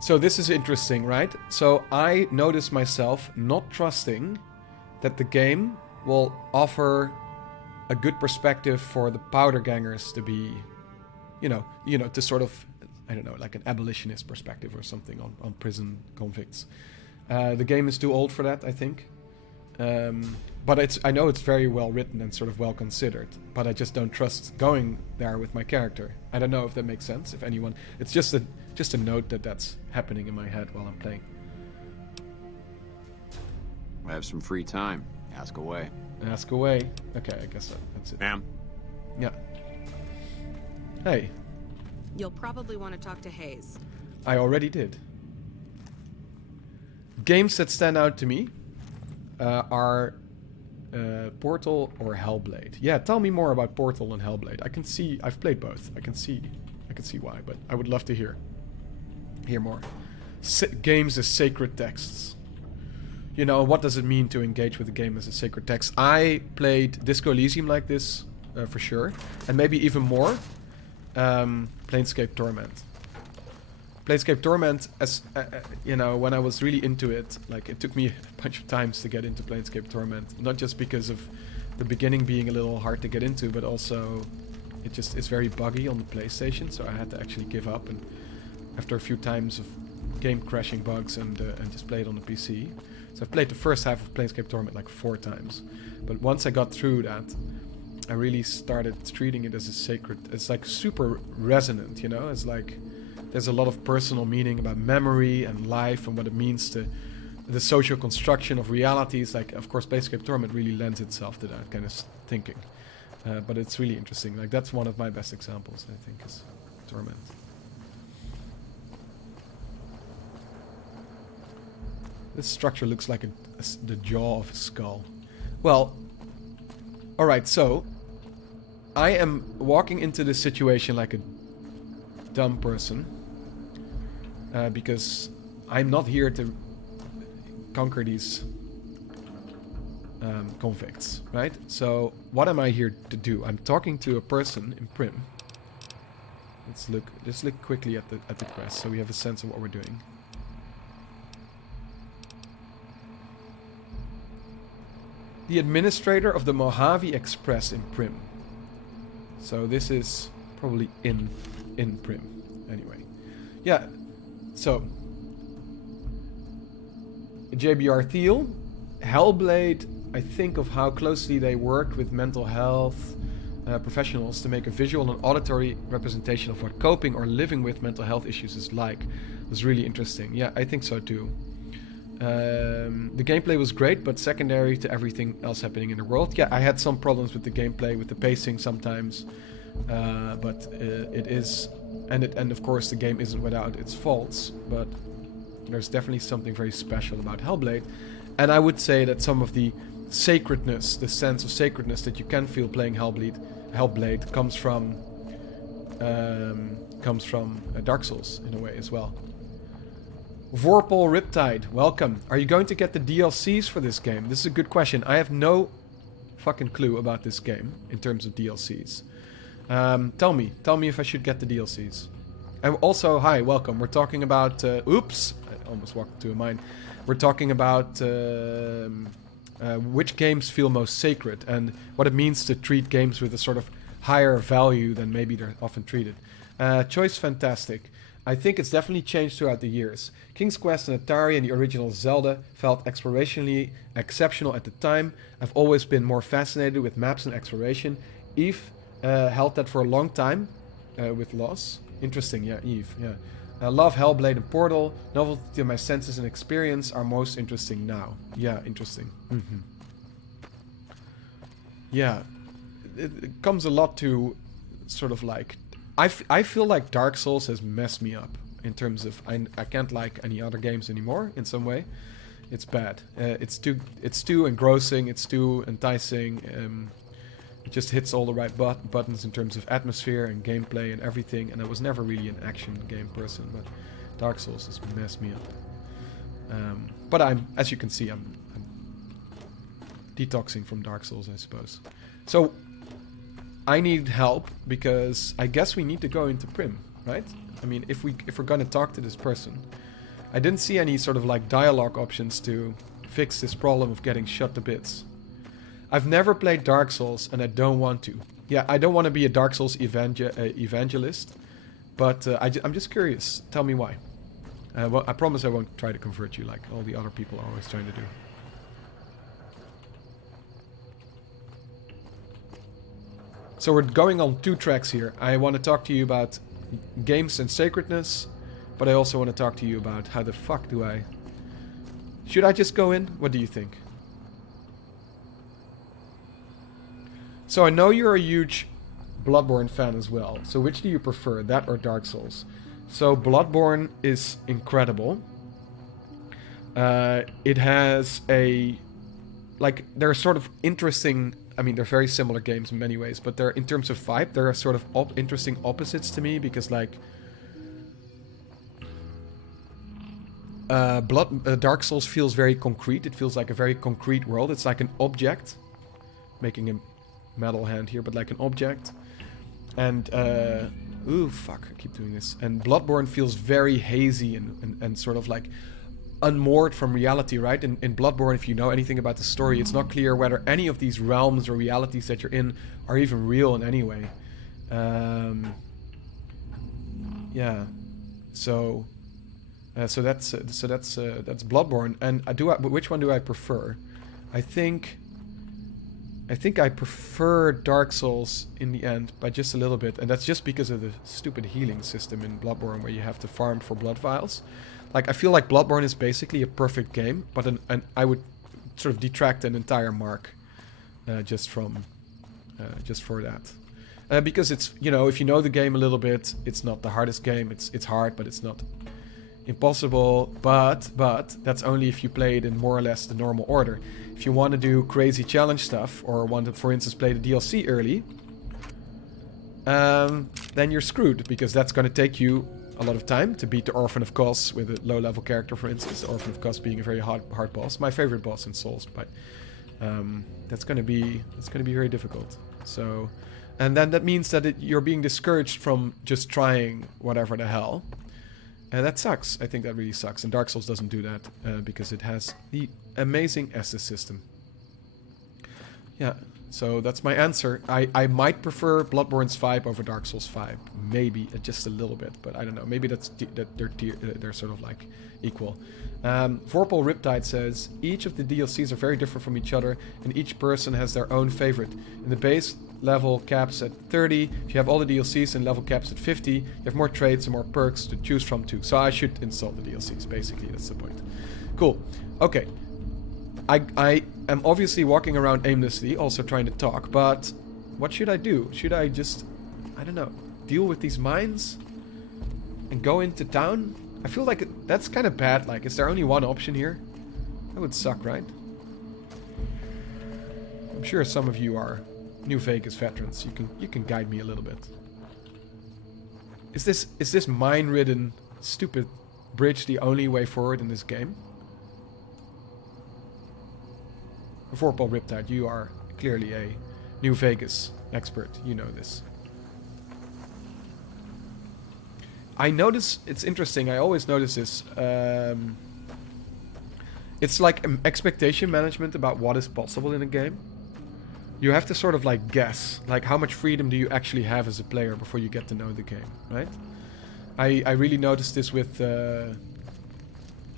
So this is interesting, right? So I notice myself not trusting that the game will offer a good perspective for the powder gangers to be, to sort of, I don't know, like an abolitionist perspective or something on prison convicts. The game is too old for that, I think. But I know it's very well written and sort of well considered, but I just don't trust going there with my character. I don't know if that makes sense. If anyone, it's just a note that's happening in my head while I'm playing. I have some free time. Ask away. Ask away. Okay, I guess that's it. Ma'am? Yeah. Hey. You'll probably want to talk to Hayes. I already did. Games that stand out to me are Portal or Hellblade. Yeah, tell me more about Portal and Hellblade. I've played both. I can see why, but I would love to hear more. Games as sacred texts. What does it mean to engage with a game as a sacred text? I played Disco Elysium like this, for sure. And maybe even more, Planescape Torment. Planescape Torment, as when I was really into it, like it took me a bunch of times to get into Planescape Torment. Not just because of the beginning being a little hard to get into, but also it's very buggy on the PlayStation, so I had to actually give up. And after a few times of game crashing bugs and just play it on the PC. So I've played the first half of Planescape Torment like 4 times. But once I got through that, I really started treating it as a sacred... It's like super resonant, It's like there's a lot of personal meaning about memory and life and what it means to the social construction of realities. Like, of course, Planescape Torment really lends itself to that kind of thinking. But it's really interesting. Like, that's one of my best examples, I think, is Torment. This structure looks like the jaw of a skull. Well, alright, so I am walking into this situation like a dumb person. Because I'm not here to conquer these convicts, right? So what am I here to do? I'm talking to a person in Prim. Let's look. Just look quickly at the quest, so we have a sense of what we're doing. The administrator of the Mojave Express in Prim. So this is probably in Prim. Anyway, yeah. So JBR Thiel, Hellblade. I think of how closely they work with mental health professionals to make a visual and auditory representation of what coping or living with mental health issues is like. It was really interesting. Yeah, I think so too. The gameplay was great, but secondary to everything else happening in the world. Yeah, I had some problems with the gameplay, with the pacing sometimes, but it is, and of course the game isn't without its faults, but there's definitely something very special about Hellblade, and I would say that some of the sacredness, the sense of sacredness that you can feel playing Hellblade comes from Dark Souls in a way as well. Vorpal Riptide, welcome. Are you going to get the DLCs for this game? This is a good question. I have no fucking clue about this game in terms of DLCs. Tell me if I should get the DLCs. And also, hi, welcome. We're talking about, oops, I almost walked into a mine. We're talking about which games feel most sacred and what it means to treat games with a sort of higher value than maybe they're often treated. Choice fantastic. I think it's definitely changed throughout the years. King's Quest and Atari and the original Zelda felt explorationally exceptional at the time. I've always been more fascinated with maps and exploration. Eve held that for a long time with Loss. Interesting, yeah, Eve, yeah. I love Hellblade and Portal. Novelty to my senses and experience are most interesting now. Yeah, interesting. Mm-hmm. Yeah, it comes a lot to sort of like... I feel like Dark Souls has messed me up in terms of I can't like any other games anymore in some way. It's bad. It's too engrossing. It's too enticing. It just hits all the right buttons in terms of atmosphere and gameplay and everything. And I was never really an action game person, but Dark Souls has messed me up. But as you can see, I'm detoxing from Dark Souls, I suppose. So I need help because I guess we need to go into Prim, right? I mean, if we're gonna talk to this person, I didn't see any sort of like dialogue options to fix this problem of getting shot to bits. I've never played Dark Souls and I don't want to. Yeah, I don't want to be a Dark Souls evangelist, but I'm just curious. Tell me why. Well, I promise I won't try to convert you like all the other people are always trying to do. So we're going on 2 tracks here. I want to talk to you about games and sacredness, but I also want to talk to you about how the fuck do I... Should I just go in? What do you think? So I know you're a huge Bloodborne fan as well. So which do you prefer, that or Dark Souls? So Bloodborne is incredible. It has a... Like, they're sort of interesting... I mean, they're very similar games in many ways, but they're, in terms of vibe, they're sort of interesting opposites to me, because, like, Dark Souls feels very concrete. It feels like a very concrete world. It's like an object. Making a metal hand here, but like an object. And, ooh, fuck, I keep doing this. And Bloodborne feels very hazy and sort of like unmoored from reality, right? In Bloodborne, if you know anything about the story, it's not clear whether any of these realms or realities that you're in are even real in any way. Yeah. So that's Bloodborne. And which one do I prefer? I think I prefer Dark Souls in the end by just a little bit, and that's just because of the stupid healing system in Bloodborne where you have to farm for blood vials. Like, I feel like Bloodborne is basically a perfect game, but I would sort of detract an entire mark just for that. Because it's, you know, if you know the game a little bit, it's not the hardest game. It's hard, but it's not Impossible, but that's only if you play it in more or less the normal order. If you want to do crazy challenge stuff, or want to, for instance, play the DLC early, then you're screwed, because that's going to take you a lot of time to beat the Orphan of Kos with a low-level character, for instance. The Orphan of Kos being a very hard boss, my favorite boss in Souls, but that's going to be very difficult. So, and then that means that you're being discouraged from just trying whatever the hell. And that sucks. I think that really sucks. And Dark Souls doesn't do that because it has the amazing Estus system. Yeah, so that's my answer. I might prefer Bloodborne's 5 over Dark Souls 5. Maybe, just a little bit. But I don't know. Maybe that they're sort of like equal. Vorpal Riptide says, each of the DLCs are very different from each other, and each person has their own favorite. In the base level caps at 30. If you have all the DLCs and level caps at 50, you have more traits and more perks to choose from too. So I should install the DLCs, basically. That's the point. Cool. Okay. I am obviously walking around aimlessly, also trying to talk, but what should I do? Should I just, I don't know, deal with these mines and go into town? I feel like that's kind of bad. Like, is there only one option here? That would suck, right? I'm sure some of you are New Vegas veterans. You can guide me a little bit. Is this mine-ridden, stupid bridge the only way forward in this game? Vorpal Riptide, you are clearly a New Vegas expert. You know this. I notice, it's interesting, I always notice this. It's like expectation management about what is possible in a game. You have to sort of like guess, like how much freedom do you actually have as a player before you get to know the game, right? I really noticed this with... you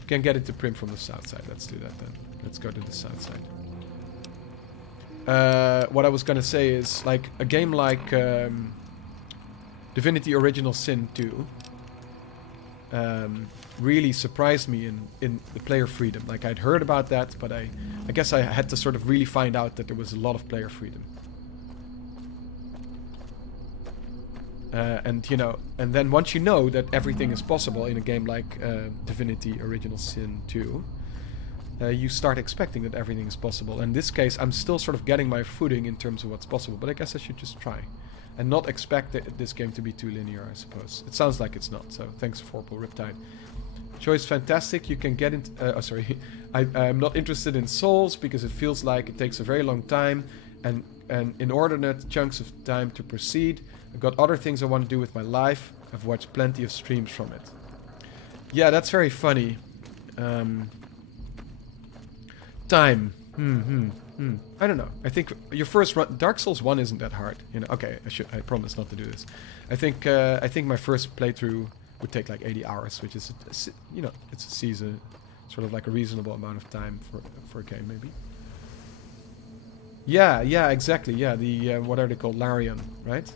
can get it to print from the south side. Let's do that then. Let's go to the south side. What I was gonna say is, like, a game like Divinity Original Sin 2 really surprised me in the player freedom. Like, I'd heard about that, but I guess I had to sort of really find out that there was a lot of player freedom. And, you know, and then once you know that everything is possible in a game like Divinity Original Sin 2, you start expecting that everything is possible. In this case, I'm still sort of getting my footing in terms of what's possible, but I guess I should just try. And not expect this game to be too linear, I suppose. It sounds like it's not, so thanks for Vorpal Riptide. Choice fantastic, you can get into... sorry. I'm not interested in Souls because it feels like it takes a very long time and inordinate chunks of time to proceed. I've got other things I want to do with my life. I've watched plenty of streams from it. Yeah, that's very funny. Time. I don't know. I think your first run... Dark Souls 1 isn't that hard. You know. Okay, I promise not to do this. I think my first playthrough would take like 80 hours, which is, you know, it's a season, sort of like a reasonable amount of time for a game, maybe. Yeah, exactly. Yeah, the what are they called? Larian, right?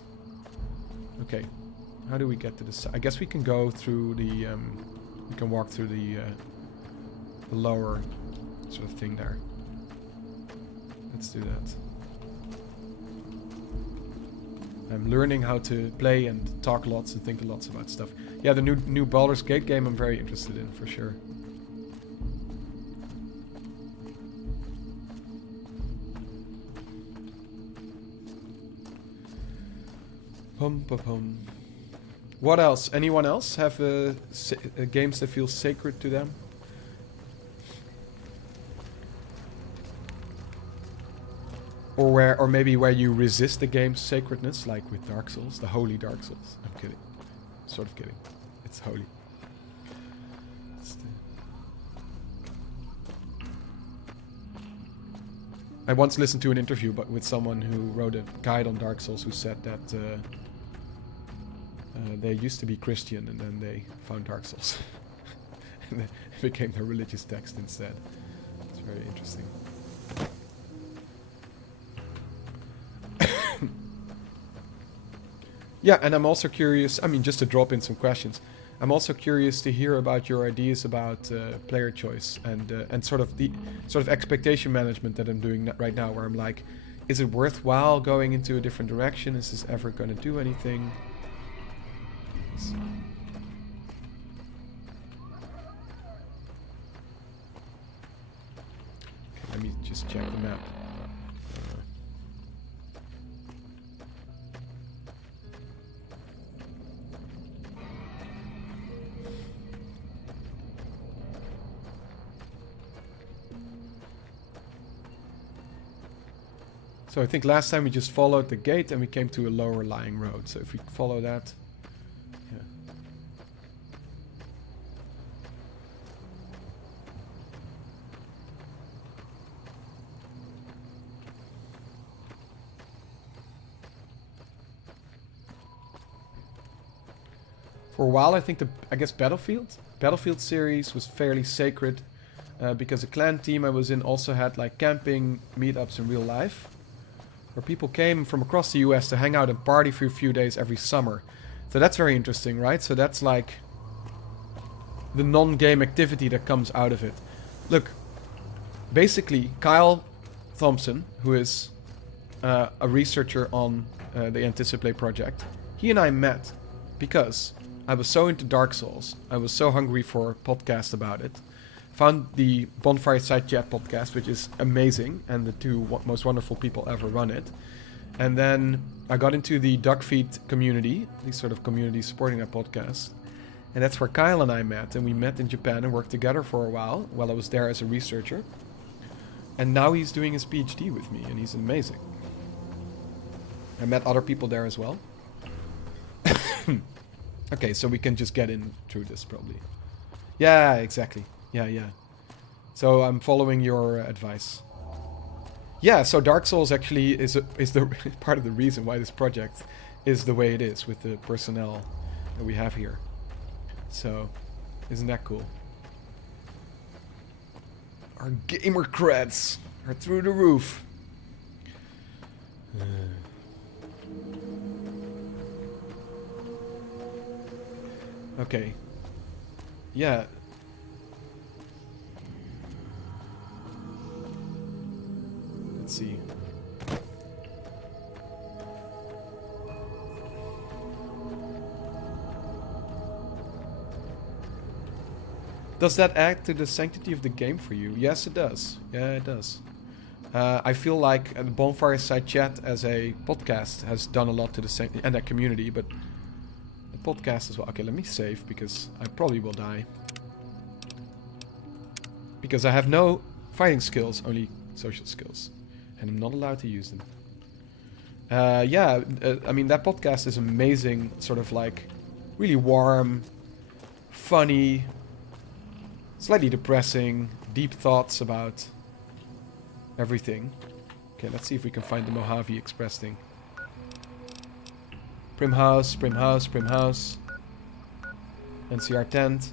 Okay. How do we get to this? I guess we can go through the. We can walk through the lower sort of thing there. Let's do that. I'm learning how to play and talk lots and think lots about stuff. Yeah, the new Baldur's Gate game I'm very interested in, for sure. Pum. What else? Anyone else have games that feel sacred to them? Or maybe where you resist the game's sacredness, like with Dark Souls, the holy Dark Souls. I'm kidding. Sort of kidding. It's holy. I once listened to an interview with someone who wrote a guide on Dark Souls who said that they used to be Christian and then they found Dark Souls. And it became their religious text instead. It's very interesting. Yeah, and I'm also curious, I mean, just to drop in some questions, I'm also curious to hear about your ideas about player choice and sort of expectation management that I'm doing right now, where I'm like, is it worthwhile going into a different direction? Is this ever going to do anything? Let me just check the map. So I think last time we just followed the gate and we came to a lower lying road. So if we follow that, yeah. For a while, I think I guess Battlefield series was fairly sacred because the clan team I was in also had like camping meetups in real life, where people came from across the US to hang out and party for a few days every summer. So that's very interesting, right? So that's like the non-game activity that comes out of it. Look, basically, Kyle Thompson, who is a researcher on the Anticiplay project, he and I met because I was so into Dark Souls. I was so hungry for a podcast about it. Found the Bonfire Side Chat podcast, which is amazing, and the two most wonderful people ever run it. And then I got into the Duckfeed community, these sort of communities supporting that podcast. And that's where Kyle and I met, and we met in Japan and worked together for a while I was there as a researcher. And now he's doing his PhD with me, and he's amazing. I met other people there as well. Okay, so we can just get in through this probably. Yeah, exactly. Yeah. So I'm following your advice. Yeah, so Dark Souls actually is the part of the reason why this project is the way it is with the personnel that we have here. So, isn't that cool? Our gamer creds are through the roof. Okay. Yeah. Let's see. Does that add to the sanctity of the game for you? Yes, it does. Yeah, it does. I feel like the Bonfire Side Chat as a podcast has done a lot to the sanctity and that community, but the podcast as well. Okay, let me save because I probably will die. Because I have no fighting skills, only social skills. And I'm not allowed to use them. I mean, that podcast is amazing. Sort of like really warm, funny, slightly depressing, deep thoughts about everything. Okay, let's see if we can find the Mojave Express thing. Prim House, Prim House, Prim House. NCR tent.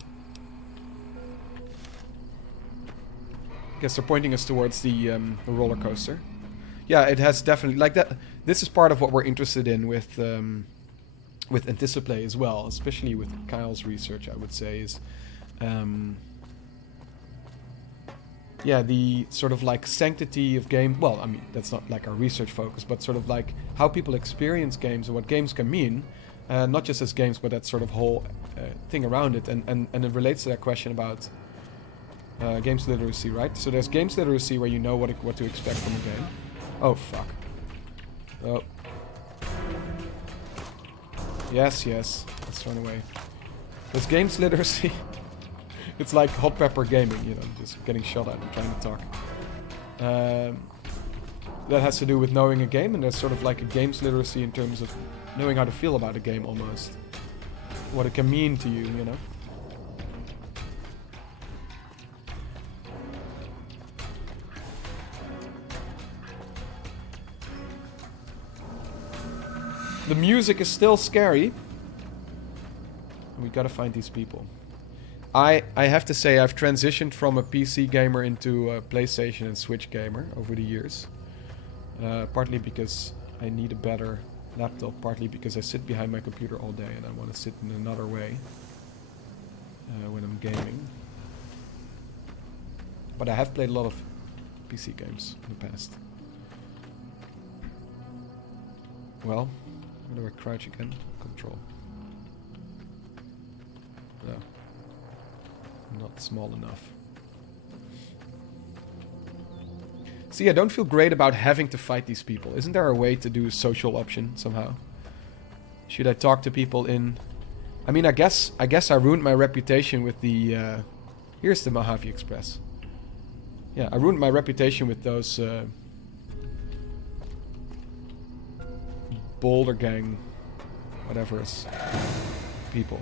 I guess they're pointing us towards the roller coaster. Yeah, it has definitely like that. This is part of what we're interested in with Anticiplay as well, especially with Kyle's research. I would say is, yeah, the sort of like sanctity of game. Well, I mean that's not like our research focus, but sort of like how people experience games and what games can mean, not just as games, but that sort of whole thing around it. And it relates to that question about games literacy, right? So there's games literacy where you know what to expect from a game. Oh, fuck. Oh. Yes. Let's run away. There's games literacy. It's like hot pepper gaming, you know, just getting shot at and trying to talk. That has to do with knowing a game, and there's sort of like a games literacy in terms of knowing how to feel about a game almost. What it can mean to you, you know? The music is still scary. We gotta find these people. I have to say I've transitioned from a PC gamer into a PlayStation and Switch gamer over the years. Partly because I need a better laptop, partly because I sit behind my computer all day and I want to sit in another way when I'm gaming. But I have played a lot of PC games in the past. Well, where do I crouch again? Control. No. Not small enough. See, I don't feel great about having to fight these people. Isn't there a way to do a social option somehow? Should I talk to people in... I mean, I guess I ruined my reputation with the... Here's the Mojave Express. Yeah, I ruined my reputation with those... Boulder Gang... Whatever is... people.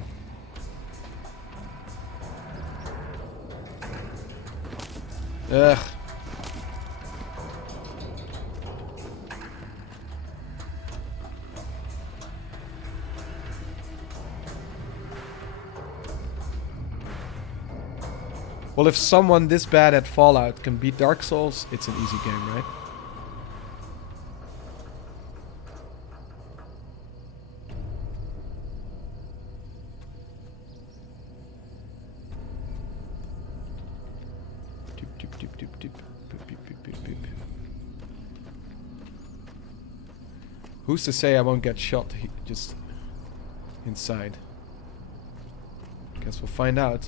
Ugh. Well, if someone this bad at Fallout can beat Dark Souls, it's an easy game, right? Who's to say I won't get shot just inside? Guess we'll find out.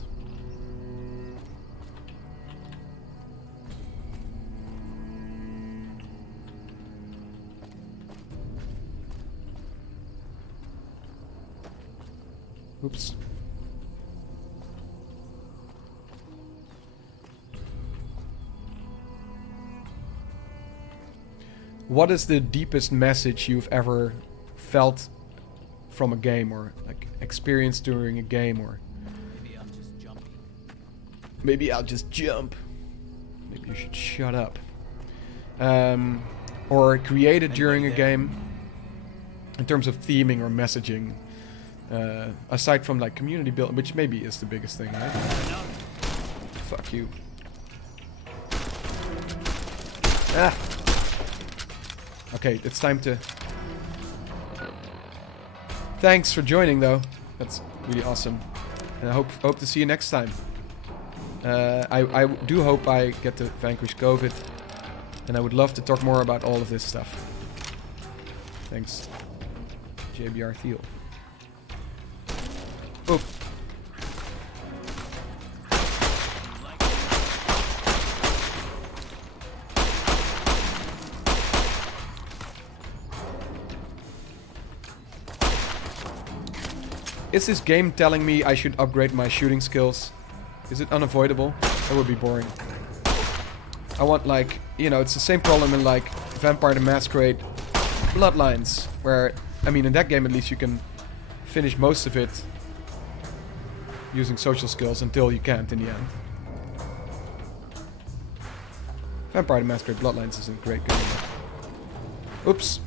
Oops. What is the deepest message you've ever felt from a game, or like experienced during a game, or Maybe I'll just jump. maybe I'll just jump. Maybe you should shut up. Or created during a game in terms of theming or messaging, aside from like community building, which maybe is the biggest thing, right? Fuck you. Ah. Okay, it's time to... Thanks for joining, though. That's really awesome. And I hope to see you next time. I do hope I get to vanquish COVID. And I would love to talk more about all of this stuff. Thanks, JBR Thiel. Oop. Is this game telling me I should upgrade my shooting skills? Is it unavoidable? That would be boring. I want, like, you know, it's the same problem in like Vampire the Masquerade Bloodlines, where, I mean, in that game at least you can finish most of it using social skills until you can't in the end. Vampire the Masquerade Bloodlines is a great game. Oops.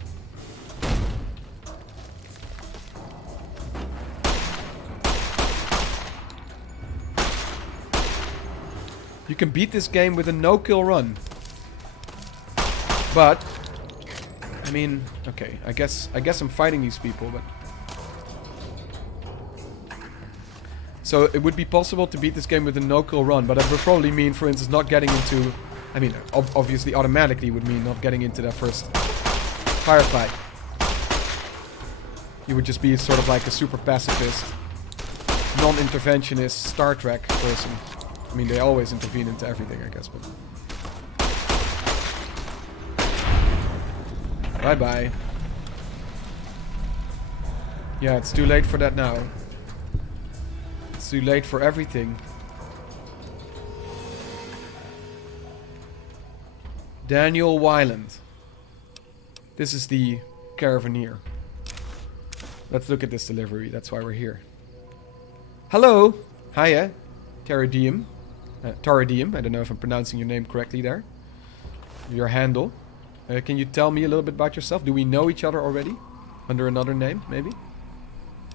You can beat this game with a no-kill run. But I mean, okay, I guess I'm fighting these people, but so it would be possible to beat this game with a no-kill run, but that would probably mean, for instance, not getting into, I mean, obviously automatically would mean not getting into that first firefight. You would just be sort of like a super pacifist, non-interventionist Star Trek person. I mean, they always intervene into everything, I guess, but... Bye-bye. Yeah, it's too late for that now. It's too late for everything. Daniel Wyland. This is the Caravaneer. Let's look at this delivery, that's why we're here. Hello! Hiya. Taradium. Taradium, I don't know if I'm pronouncing your name correctly there. Your handle. Can you tell me a little bit about yourself? Do we know each other already? Under another name, maybe?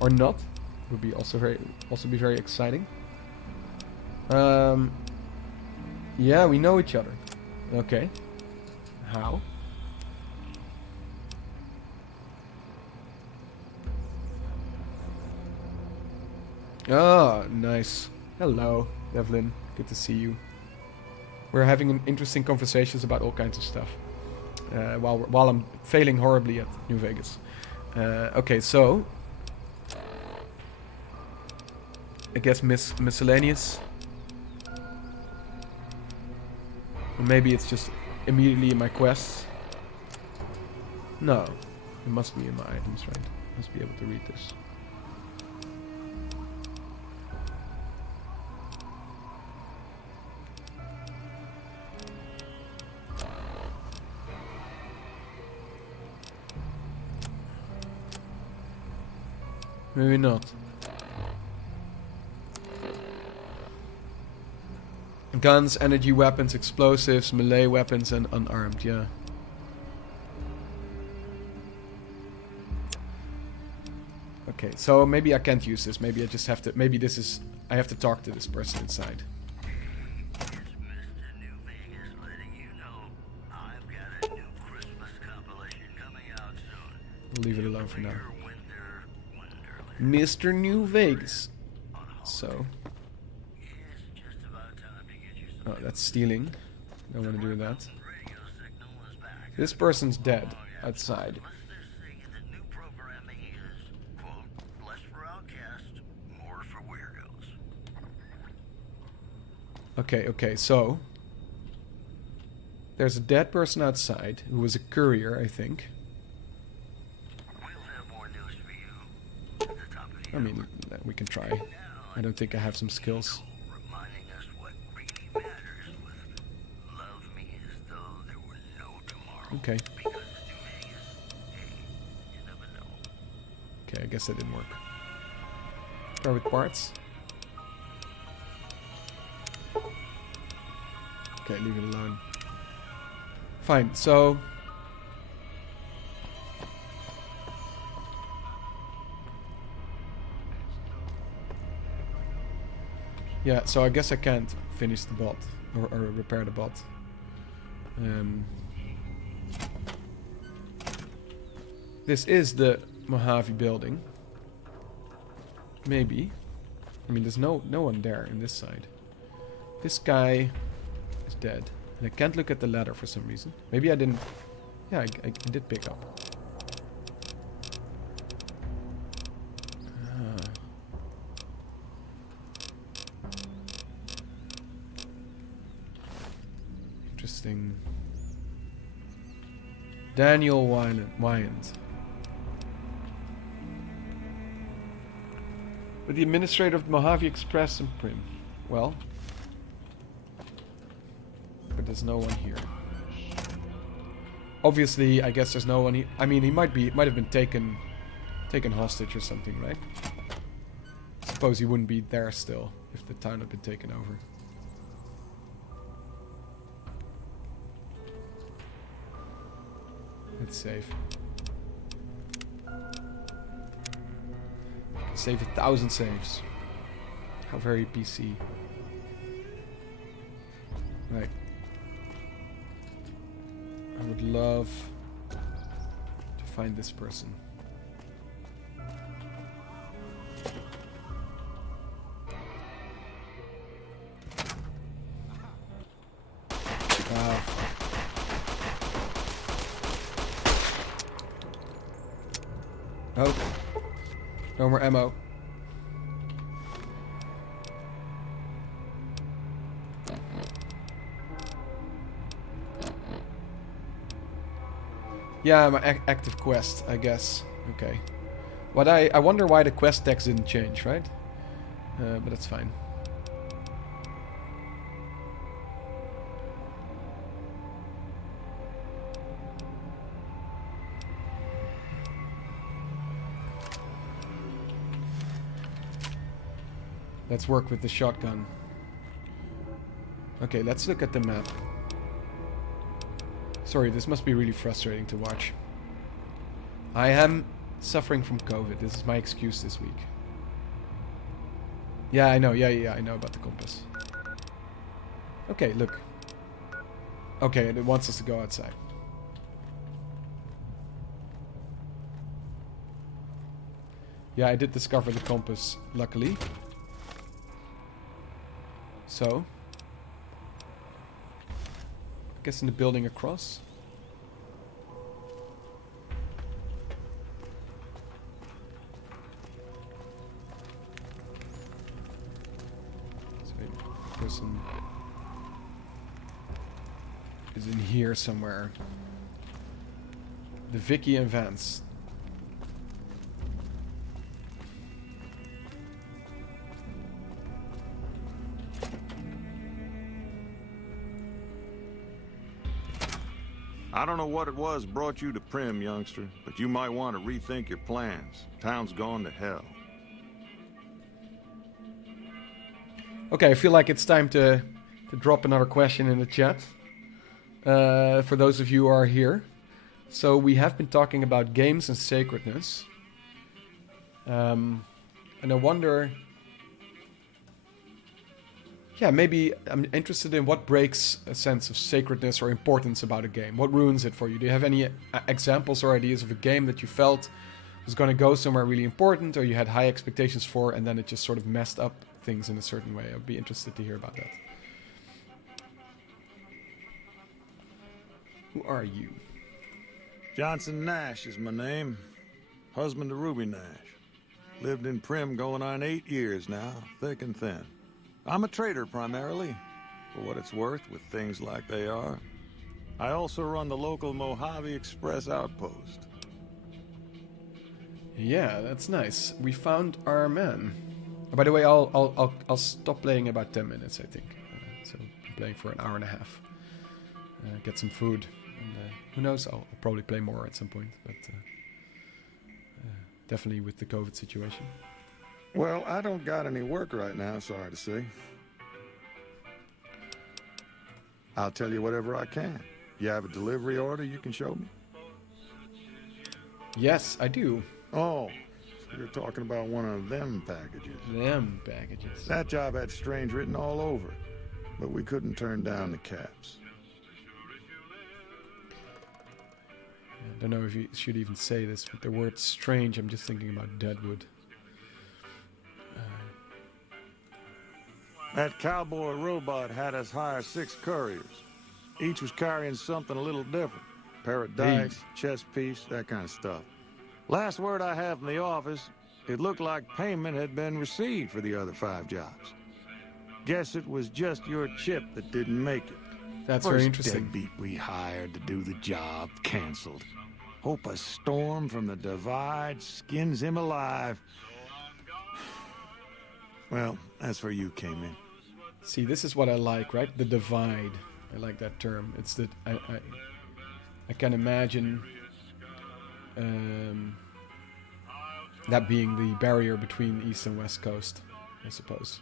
Or not? Would be also be very exciting. Yeah, we know each other. Okay. How? Oh, nice. Hello, Devlin. Good to see you. We're having interesting conversations about all kinds of stuff. While I'm failing horribly at New Vegas. Okay, so... I guess miscellaneous. Or maybe it's just immediately in my quests? No. It must be in my items, right? Must be able to read this. Maybe not. Guns, energy weapons, explosives, melee weapons, and unarmed, yeah. Okay, so maybe I can't use this. Maybe I just have to... Maybe this is... I have to talk to this person inside. We'll leave it alone for now. Mr. New Vegas. So. Oh, that's stealing. Don't want to do that. This person's dead outside. Okay, so. There's a dead person outside who was a courier, I think. I mean, we can try. I don't think I have some skills. Okay. Okay, I guess that didn't work. Start with parts. Okay, leave it alone. Fine, so... Yeah, so I guess I can't finish the bot. Or repair the bot. This is the Mojave building. Maybe. I mean, there's no one there in this side. This guy is dead. And I can't look at the ladder for some reason. Maybe I didn't... Yeah, I did pick up. Interesting. Daniel Wyand. With the administrator of Mojave Express and Prim. Well. But there's no one here. Obviously, I guess there's no one here. I mean, he might have been taken hostage or something, right? Suppose he wouldn't be there still if the town had been taken over. Let's save. Save 1,000 saves. How very PC. Right. I would love to find this person. Wow. Oh. No more ammo. Yeah, my active quest, I guess. Okay. What I wonder why the quest text didn't change, right? But that's fine. Let's work with the shotgun. Okay, let's look at the map. Sorry, this must be really frustrating to watch. I am suffering from COVID. This is my excuse this week. Yeah, I know. Yeah, I know about the compass. Okay, look. Okay, it wants us to go outside. Yeah, I did discover the compass, luckily. So, I guess in the building across. So maybe person. is in here somewhere. The Vicky and Vance. I don't know what it was brought you to Prim, youngster, but you might want to rethink your plans. Town's gone to hell. Okay, I feel like it's time to drop another question in the chat. For those of you who are here. So we have been talking about games and sacredness. And I wonder... Yeah, maybe I'm interested in what breaks a sense of sacredness or importance about a game. What ruins it for you? Do you have any examples or ideas of a game that you felt was going to go somewhere really important, or you had high expectations for, and then it just sort of messed up things in a certain way? I'd be interested to hear about that. Who are you? Johnson Nash is my name. Husband to Ruby Nash. Lived in Prim going on 8 years now, thick and thin. I'm a trader primarily, for what it's worth with things like they are. I also run the local Mojave Express outpost. Yeah, that's nice. We found our man. Oh, by the way, I'll stop playing in about 10 minutes, I think. So I'm playing for an hour and a half. Get some food. And, who knows? I'll probably play more at some point, but definitely with the COVID situation. Well, I don't got any work right now, sorry to say. I'll tell you whatever I can. You have a delivery order you can show me? Yes, I do. Oh, so you're talking about one of them packages. Them packages. That job had strange written all over it, but we couldn't turn down the caps. I don't know if you should even say this, but the word strange, I'm just thinking about Deadwood. That cowboy robot had us hire 6 couriers. Each was carrying something a little different. Pair of dice, chess piece, that kind of stuff. Last word I have from the office, it looked like payment had been received for the other 5 jobs. Guess it was just your chip that didn't make it. That's very interesting. Deadbeat we hired to do the job canceled. Hope a storm from the divide skins him alive. Well, that's where you came in. See, this is what I like, right? The divide. I like that term. It's that I can imagine that being the barrier between East and West Coast, I suppose.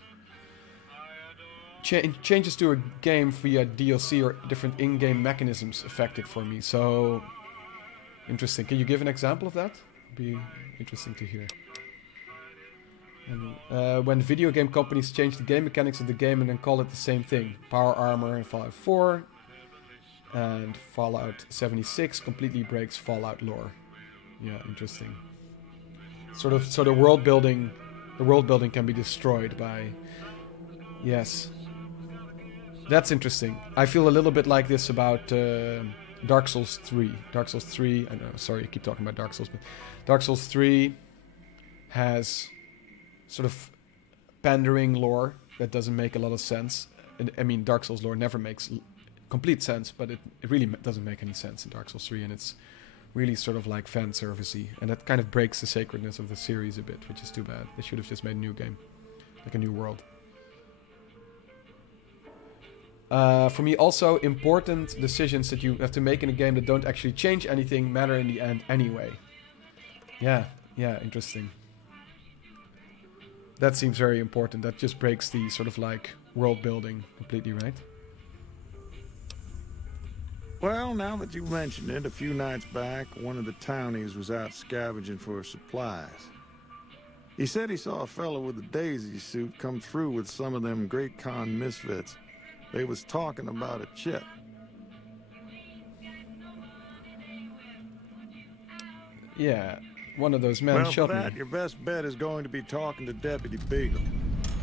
Changes to a game via DLC or different in-game mechanisms affected for me. So, interesting. Can you give an example of that? Be interesting to hear. And, when video game companies change the game mechanics of the game and then call it the same thing. Power Armor in Fallout 4 and Fallout 76 completely breaks Fallout lore. Yeah, interesting. So the world building can be destroyed by... Yes. That's interesting. I feel a little bit like this about Dark Souls 3. Dark Souls 3, I know, sorry, I keep talking about Dark Souls, but Dark Souls 3 has sort of pandering lore that doesn't make a lot of sense. And, I mean, Dark Souls lore never makes complete sense, but it really doesn't make any sense in Dark Souls 3, and it's really sort of like fan servicey, and that kind of breaks the sacredness of the series a bit, which is too bad. They should have just made a new game, like a new world. For me, also, important decisions that you have to make in a game that don't actually change anything matter in the end anyway. Yeah, interesting. That seems very important. That just breaks the sort of like world building completely, right? Well, now that you mentioned it, a few nights back, one of the townies was out scavenging for supplies. He said he saw a fellow with a daisy suit come through with some of them Great Khan misfits. They was talking about a chip. Yeah, one of those men shot me. Well, for that, your best bet is going to be talking to Deputy Beagle.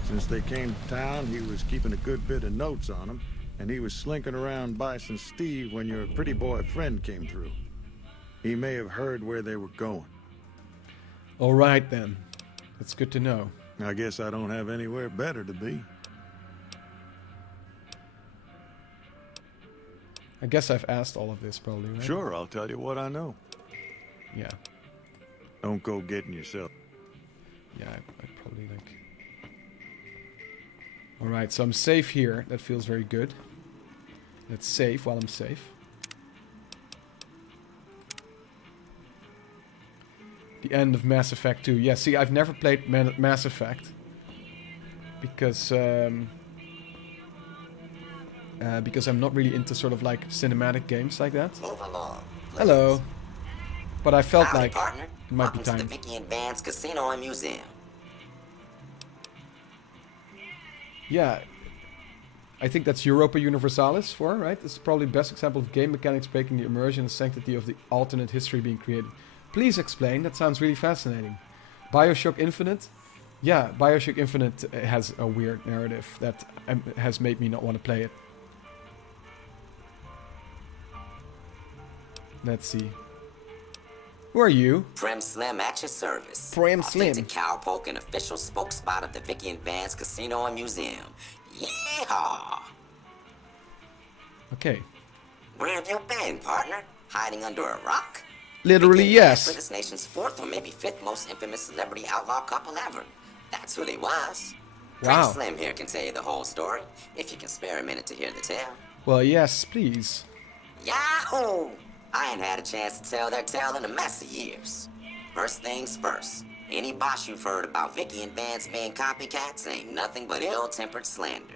Since they came to town, he was keeping a good bit of notes on him, and he was slinking around Bison Steve when your pretty boy friend came through. He may have heard where they were going. All right, then. That's good to know. I guess I don't have anywhere better to be. I guess I've asked all of this probably, right? Sure, I'll tell you what I know. Yeah. Don't go getting yourself. Yeah, I'd probably like... Alright, so I'm safe here. That feels very good. Let's save while I'm safe. The end of Mass Effect 2. Yeah, see, I've never played Mass Effect. Because I'm not really into sort of like cinematic games like that. Move along, please. Hello. But I felt Howdy, like partner. it might be Welcome to time. the Vicky and Vance Casino and Museum. Yeah. I think that's Europa Universalis 4, right? This is probably the best example of game mechanics breaking the immersion and sanctity of the alternate history being created. Please explain. That sounds really fascinating. BioShock Infinite? Yeah, BioShock Infinite has a weird narrative that has made me not want to play it. Let's see. Who are you? Prim Slim at your service. Prim Slim. Authentic cowpoke and official spokespot of the Vicky and Vance Casino and Museum. Yeehaw! Okay. Where have you been, partner? Hiding under a rock? Literally, Vicky and Vance yes. were this nation's fourth or maybe fifth most infamous celebrity outlaw couple ever. That's who they was. Wow. Prim Slim here can tell you the whole story, if you can spare a minute to hear the tale. Well, yes, please. Yahoo! I ain't had a chance to tell their tale in a mess of years. First things first, any boss you've heard about Vicky and Vance being copycats ain't nothing but ill-tempered slander.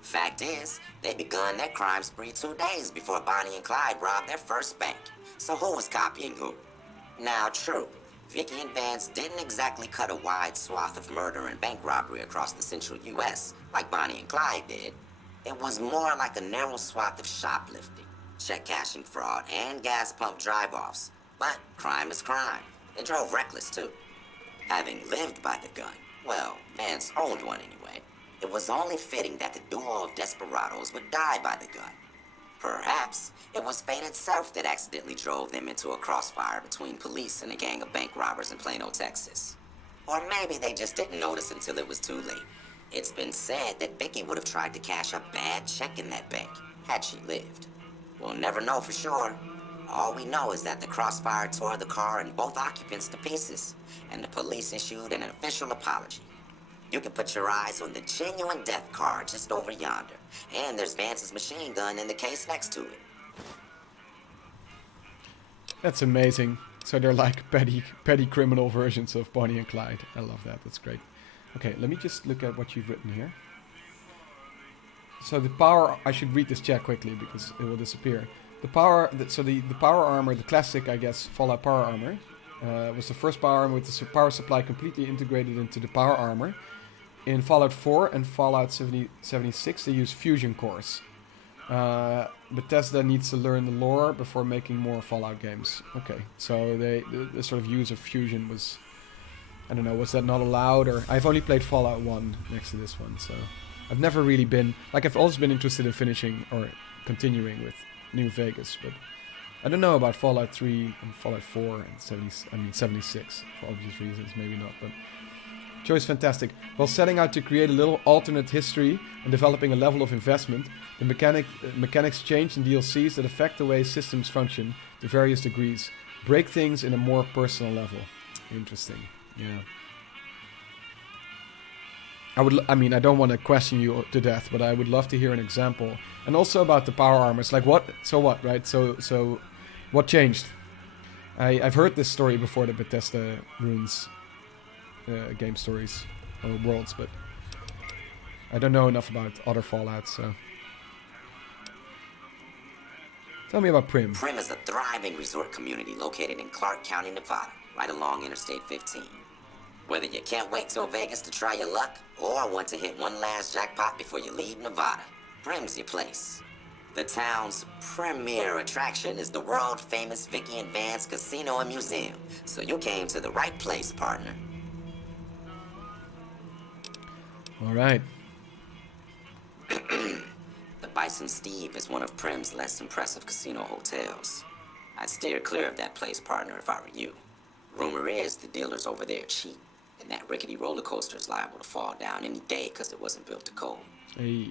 Fact is, they begun their crime spree 2 days before Bonnie and Clyde robbed their first bank. So who was copying who? Now, true, Vicky and Vance didn't exactly cut a wide swath of murder and bank robbery across the central U.S. like Bonnie and Clyde did. It was more like a narrow swath of shoplifting, check cashing fraud, and gas pump drive-offs. But crime is crime. They drove reckless, too. Having lived by the gun, well, Vance owned one anyway, it was only fitting that the duo of desperados would die by the gun. Perhaps it was fate itself that accidentally drove them into a crossfire between police and a gang of bank robbers in Plano, Texas. Or maybe they just didn't notice until it was too late. It's been said that Vicky would have tried to cash a bad check in that bank, had she lived. We'll never know for sure. All we know is that the crossfire tore the car and both occupants to pieces, and the police issued an official apology. You can put your eyes on the genuine death car just over yonder, and there's Vance's machine gun in the case next to it. That's amazing. So they're like petty criminal versions of Bonnie and Clyde. I love that. That's great. Okay, let me just look at what you've written here. So the power... I should read this chat quickly because it will disappear. The power... the power armor, the classic, I guess, Fallout power armor, was the first power armor with the power supply completely integrated into the power armor. In Fallout 4 and Fallout 76, they use fusion cores. Bethesda needs to learn the lore before making more Fallout games. Okay, so the sort of use of fusion was... I don't know, was that not allowed? Or I've only played Fallout 1 next to this one, so... I've never really been... Like, I've always been interested in finishing or continuing with New Vegas, but... I don't know about Fallout 3 and Fallout 4 and 76, for obvious reasons, maybe not, but... Choice fantastic. While setting out to create a little alternate history and developing a level of investment, the mechanics change in DLCs that affect the way systems function to various degrees. Break things in a more personal level. Interesting. Yeah. I mean, I don't want to question you to death, but I would love to hear an example. And also about the power armors. Like, what? So what, right? So what changed? I've heard this story before, the Bethesda ruins game stories or worlds, but I don't know enough about other Fallouts, so... Tell me about Prim. Prim is a thriving resort community located in Clark County, Nevada, right along Interstate 15. Whether you can't wait till Vegas to try your luck, or want to hit one last jackpot before you leave Nevada, Prim's your place. The town's premier attraction is the world-famous Vicky and Vance Casino and Museum, so you came to the right place, partner. Alright. The Bison Steve is one of Prim's less impressive casino hotels. I'd steer clear of that place, partner, if I were you. Rumor is the dealers over there cheat, and that rickety roller coaster is liable to fall down any day because it wasn't built to code. Hey.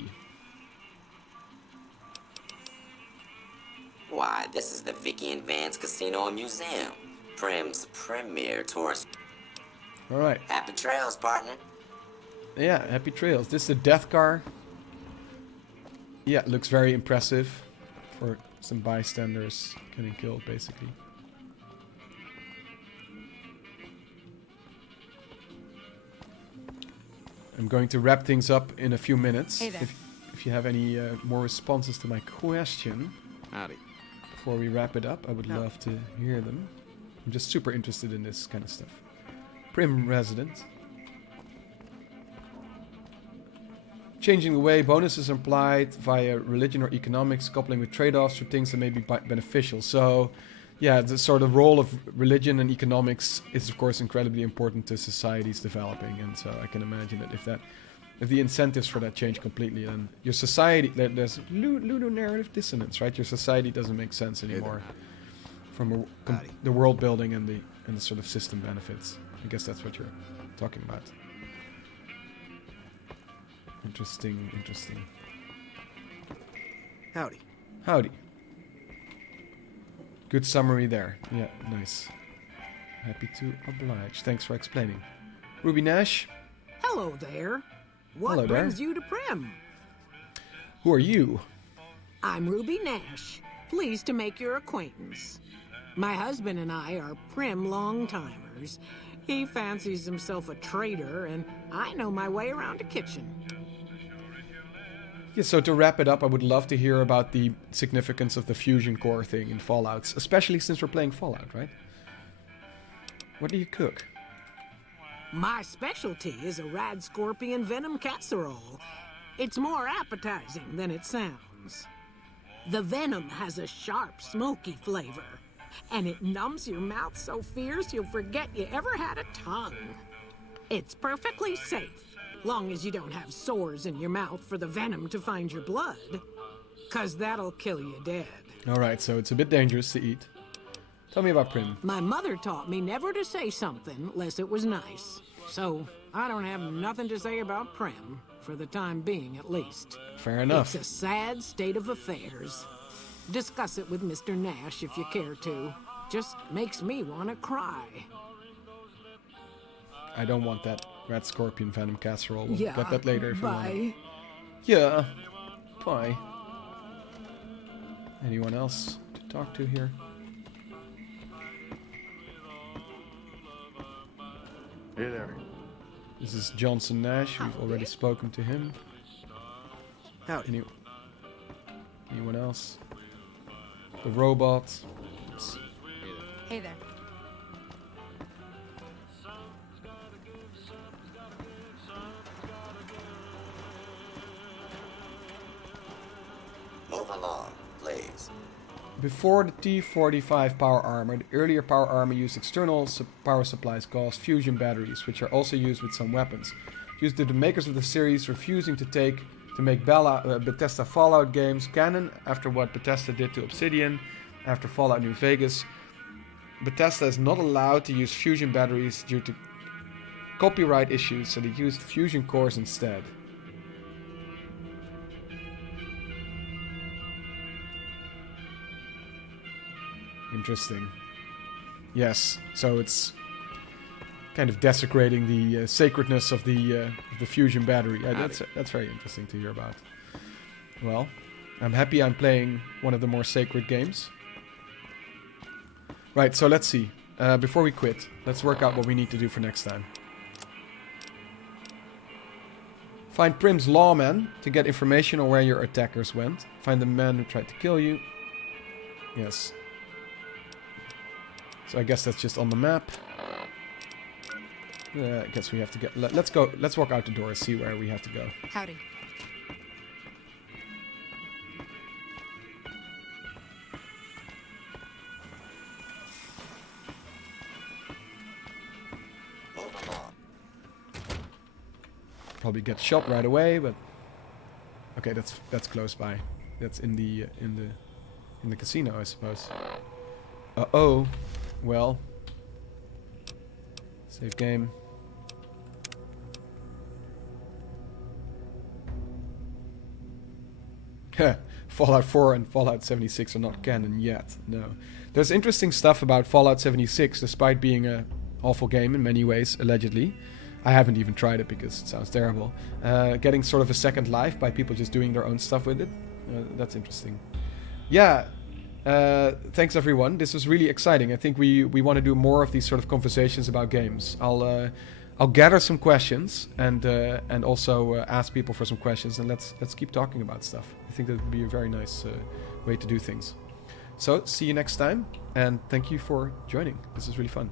Why, this is the Vicky and Vance Casino and Museum. Prim's premier tourist. All right. Happy trails, partner. Yeah, happy trails. This is the death car. Yeah, it looks very impressive for some bystanders getting killed, basically. I'm going to wrap things up in a few minutes. Hey there. If you have any more responses to my question Howdy. before we wrap it up, I would love to hear them. I'm just super interested in this kind of stuff. Prim resident. Changing the way bonuses are applied via religion or economics, coupling with trade-offs for things that may be beneficial. So, yeah, the sort of role of religion and economics is, of course, incredibly important to societies developing. And so I can imagine that if the incentives for that change completely, then your society, there's ludonarrative dissonance, right? Your society doesn't make sense anymore from the world building and the sort of system benefits. I guess that's what you're talking about. Interesting, interesting. Howdy. Howdy. Good summary there. Yeah, nice. Happy to oblige. Thanks for explaining. Ruby Nash. Hello there. What Hello there. brings you to Prim? Who are you? I'm Ruby Nash. Pleased to make your acquaintance. My husband and I are Prim long-timers. He fancies himself a trader, and I know my way around a kitchen. Yeah, so to wrap it up, I would love to hear about the significance of the fusion core thing in Fallouts, especially since we're playing Fallout, right? What do you cook? My specialty is a rad scorpion venom casserole. It's more appetizing than it sounds. The venom has a sharp, smoky flavor, and it numbs your mouth so fierce you'll forget you ever had a tongue. It's perfectly safe, long as you don't have sores in your mouth for the venom to find your blood, 'cause that'll kill you dead. Alright, so it's a bit dangerous to eat. Tell me about Prim. My mother taught me never to say something unless it was nice. So I don't have nothing to say about Prim, for the time being at least. Fair enough. It's a sad state of affairs. Discuss it with Mr. Nash if you care to. Just makes me want to cry. I don't want that red scorpion venom casserole. We'll Yeah, get that later if you want. bye. Yeah, bye. Anyone else to talk to here? Hey there. This is Johnson Nash. We've already spoken to him. Howdy. Anyone else? The robot. Hey there. Move along, please. Before the T-45 power armor, the earlier power armor used external power supplies called fusion batteries, which are also used with some weapons. Due to the makers of the series refusing to make Bethesda Fallout games canon after what Bethesda did to Obsidian after Fallout New Vegas, Bethesda is not allowed to use fusion batteries due to copyright issues, so they used fusion cores instead. Interesting. Yes, so it's kind of desecrating the sacredness of the fusion battery. That's very interesting to hear about. Well, I'm happy I'm playing one of the more sacred games. Right, so let's see. Before we quit, let's work out what we need to do for next time. Find Prim's lawman to get information on where your attackers went. Find the man who tried to kill you. Yes. So I guess that's just on the map. I guess we have to get... Let's go. Let's walk out the door and see where we have to go. Howdy. Probably get shot right away, but okay, that's close by. That's in the casino, I suppose. Uh-oh. Well. Save game. Fallout 4 and Fallout 76 are not canon yet. No. There's interesting stuff about Fallout 76, despite being a awful game in many ways, allegedly. I haven't even tried it because it sounds terrible. Getting sort of a second life by people just doing their own stuff with it. That's interesting. Yeah. Thanks everyone. This was really exciting. I think we want to do more of these sort of conversations about games. I'll gather some questions and also ask people for some questions, and let's keep talking about stuff. I think that would be a very nice way to do things. So see you next time, and thank you for joining. This is really fun.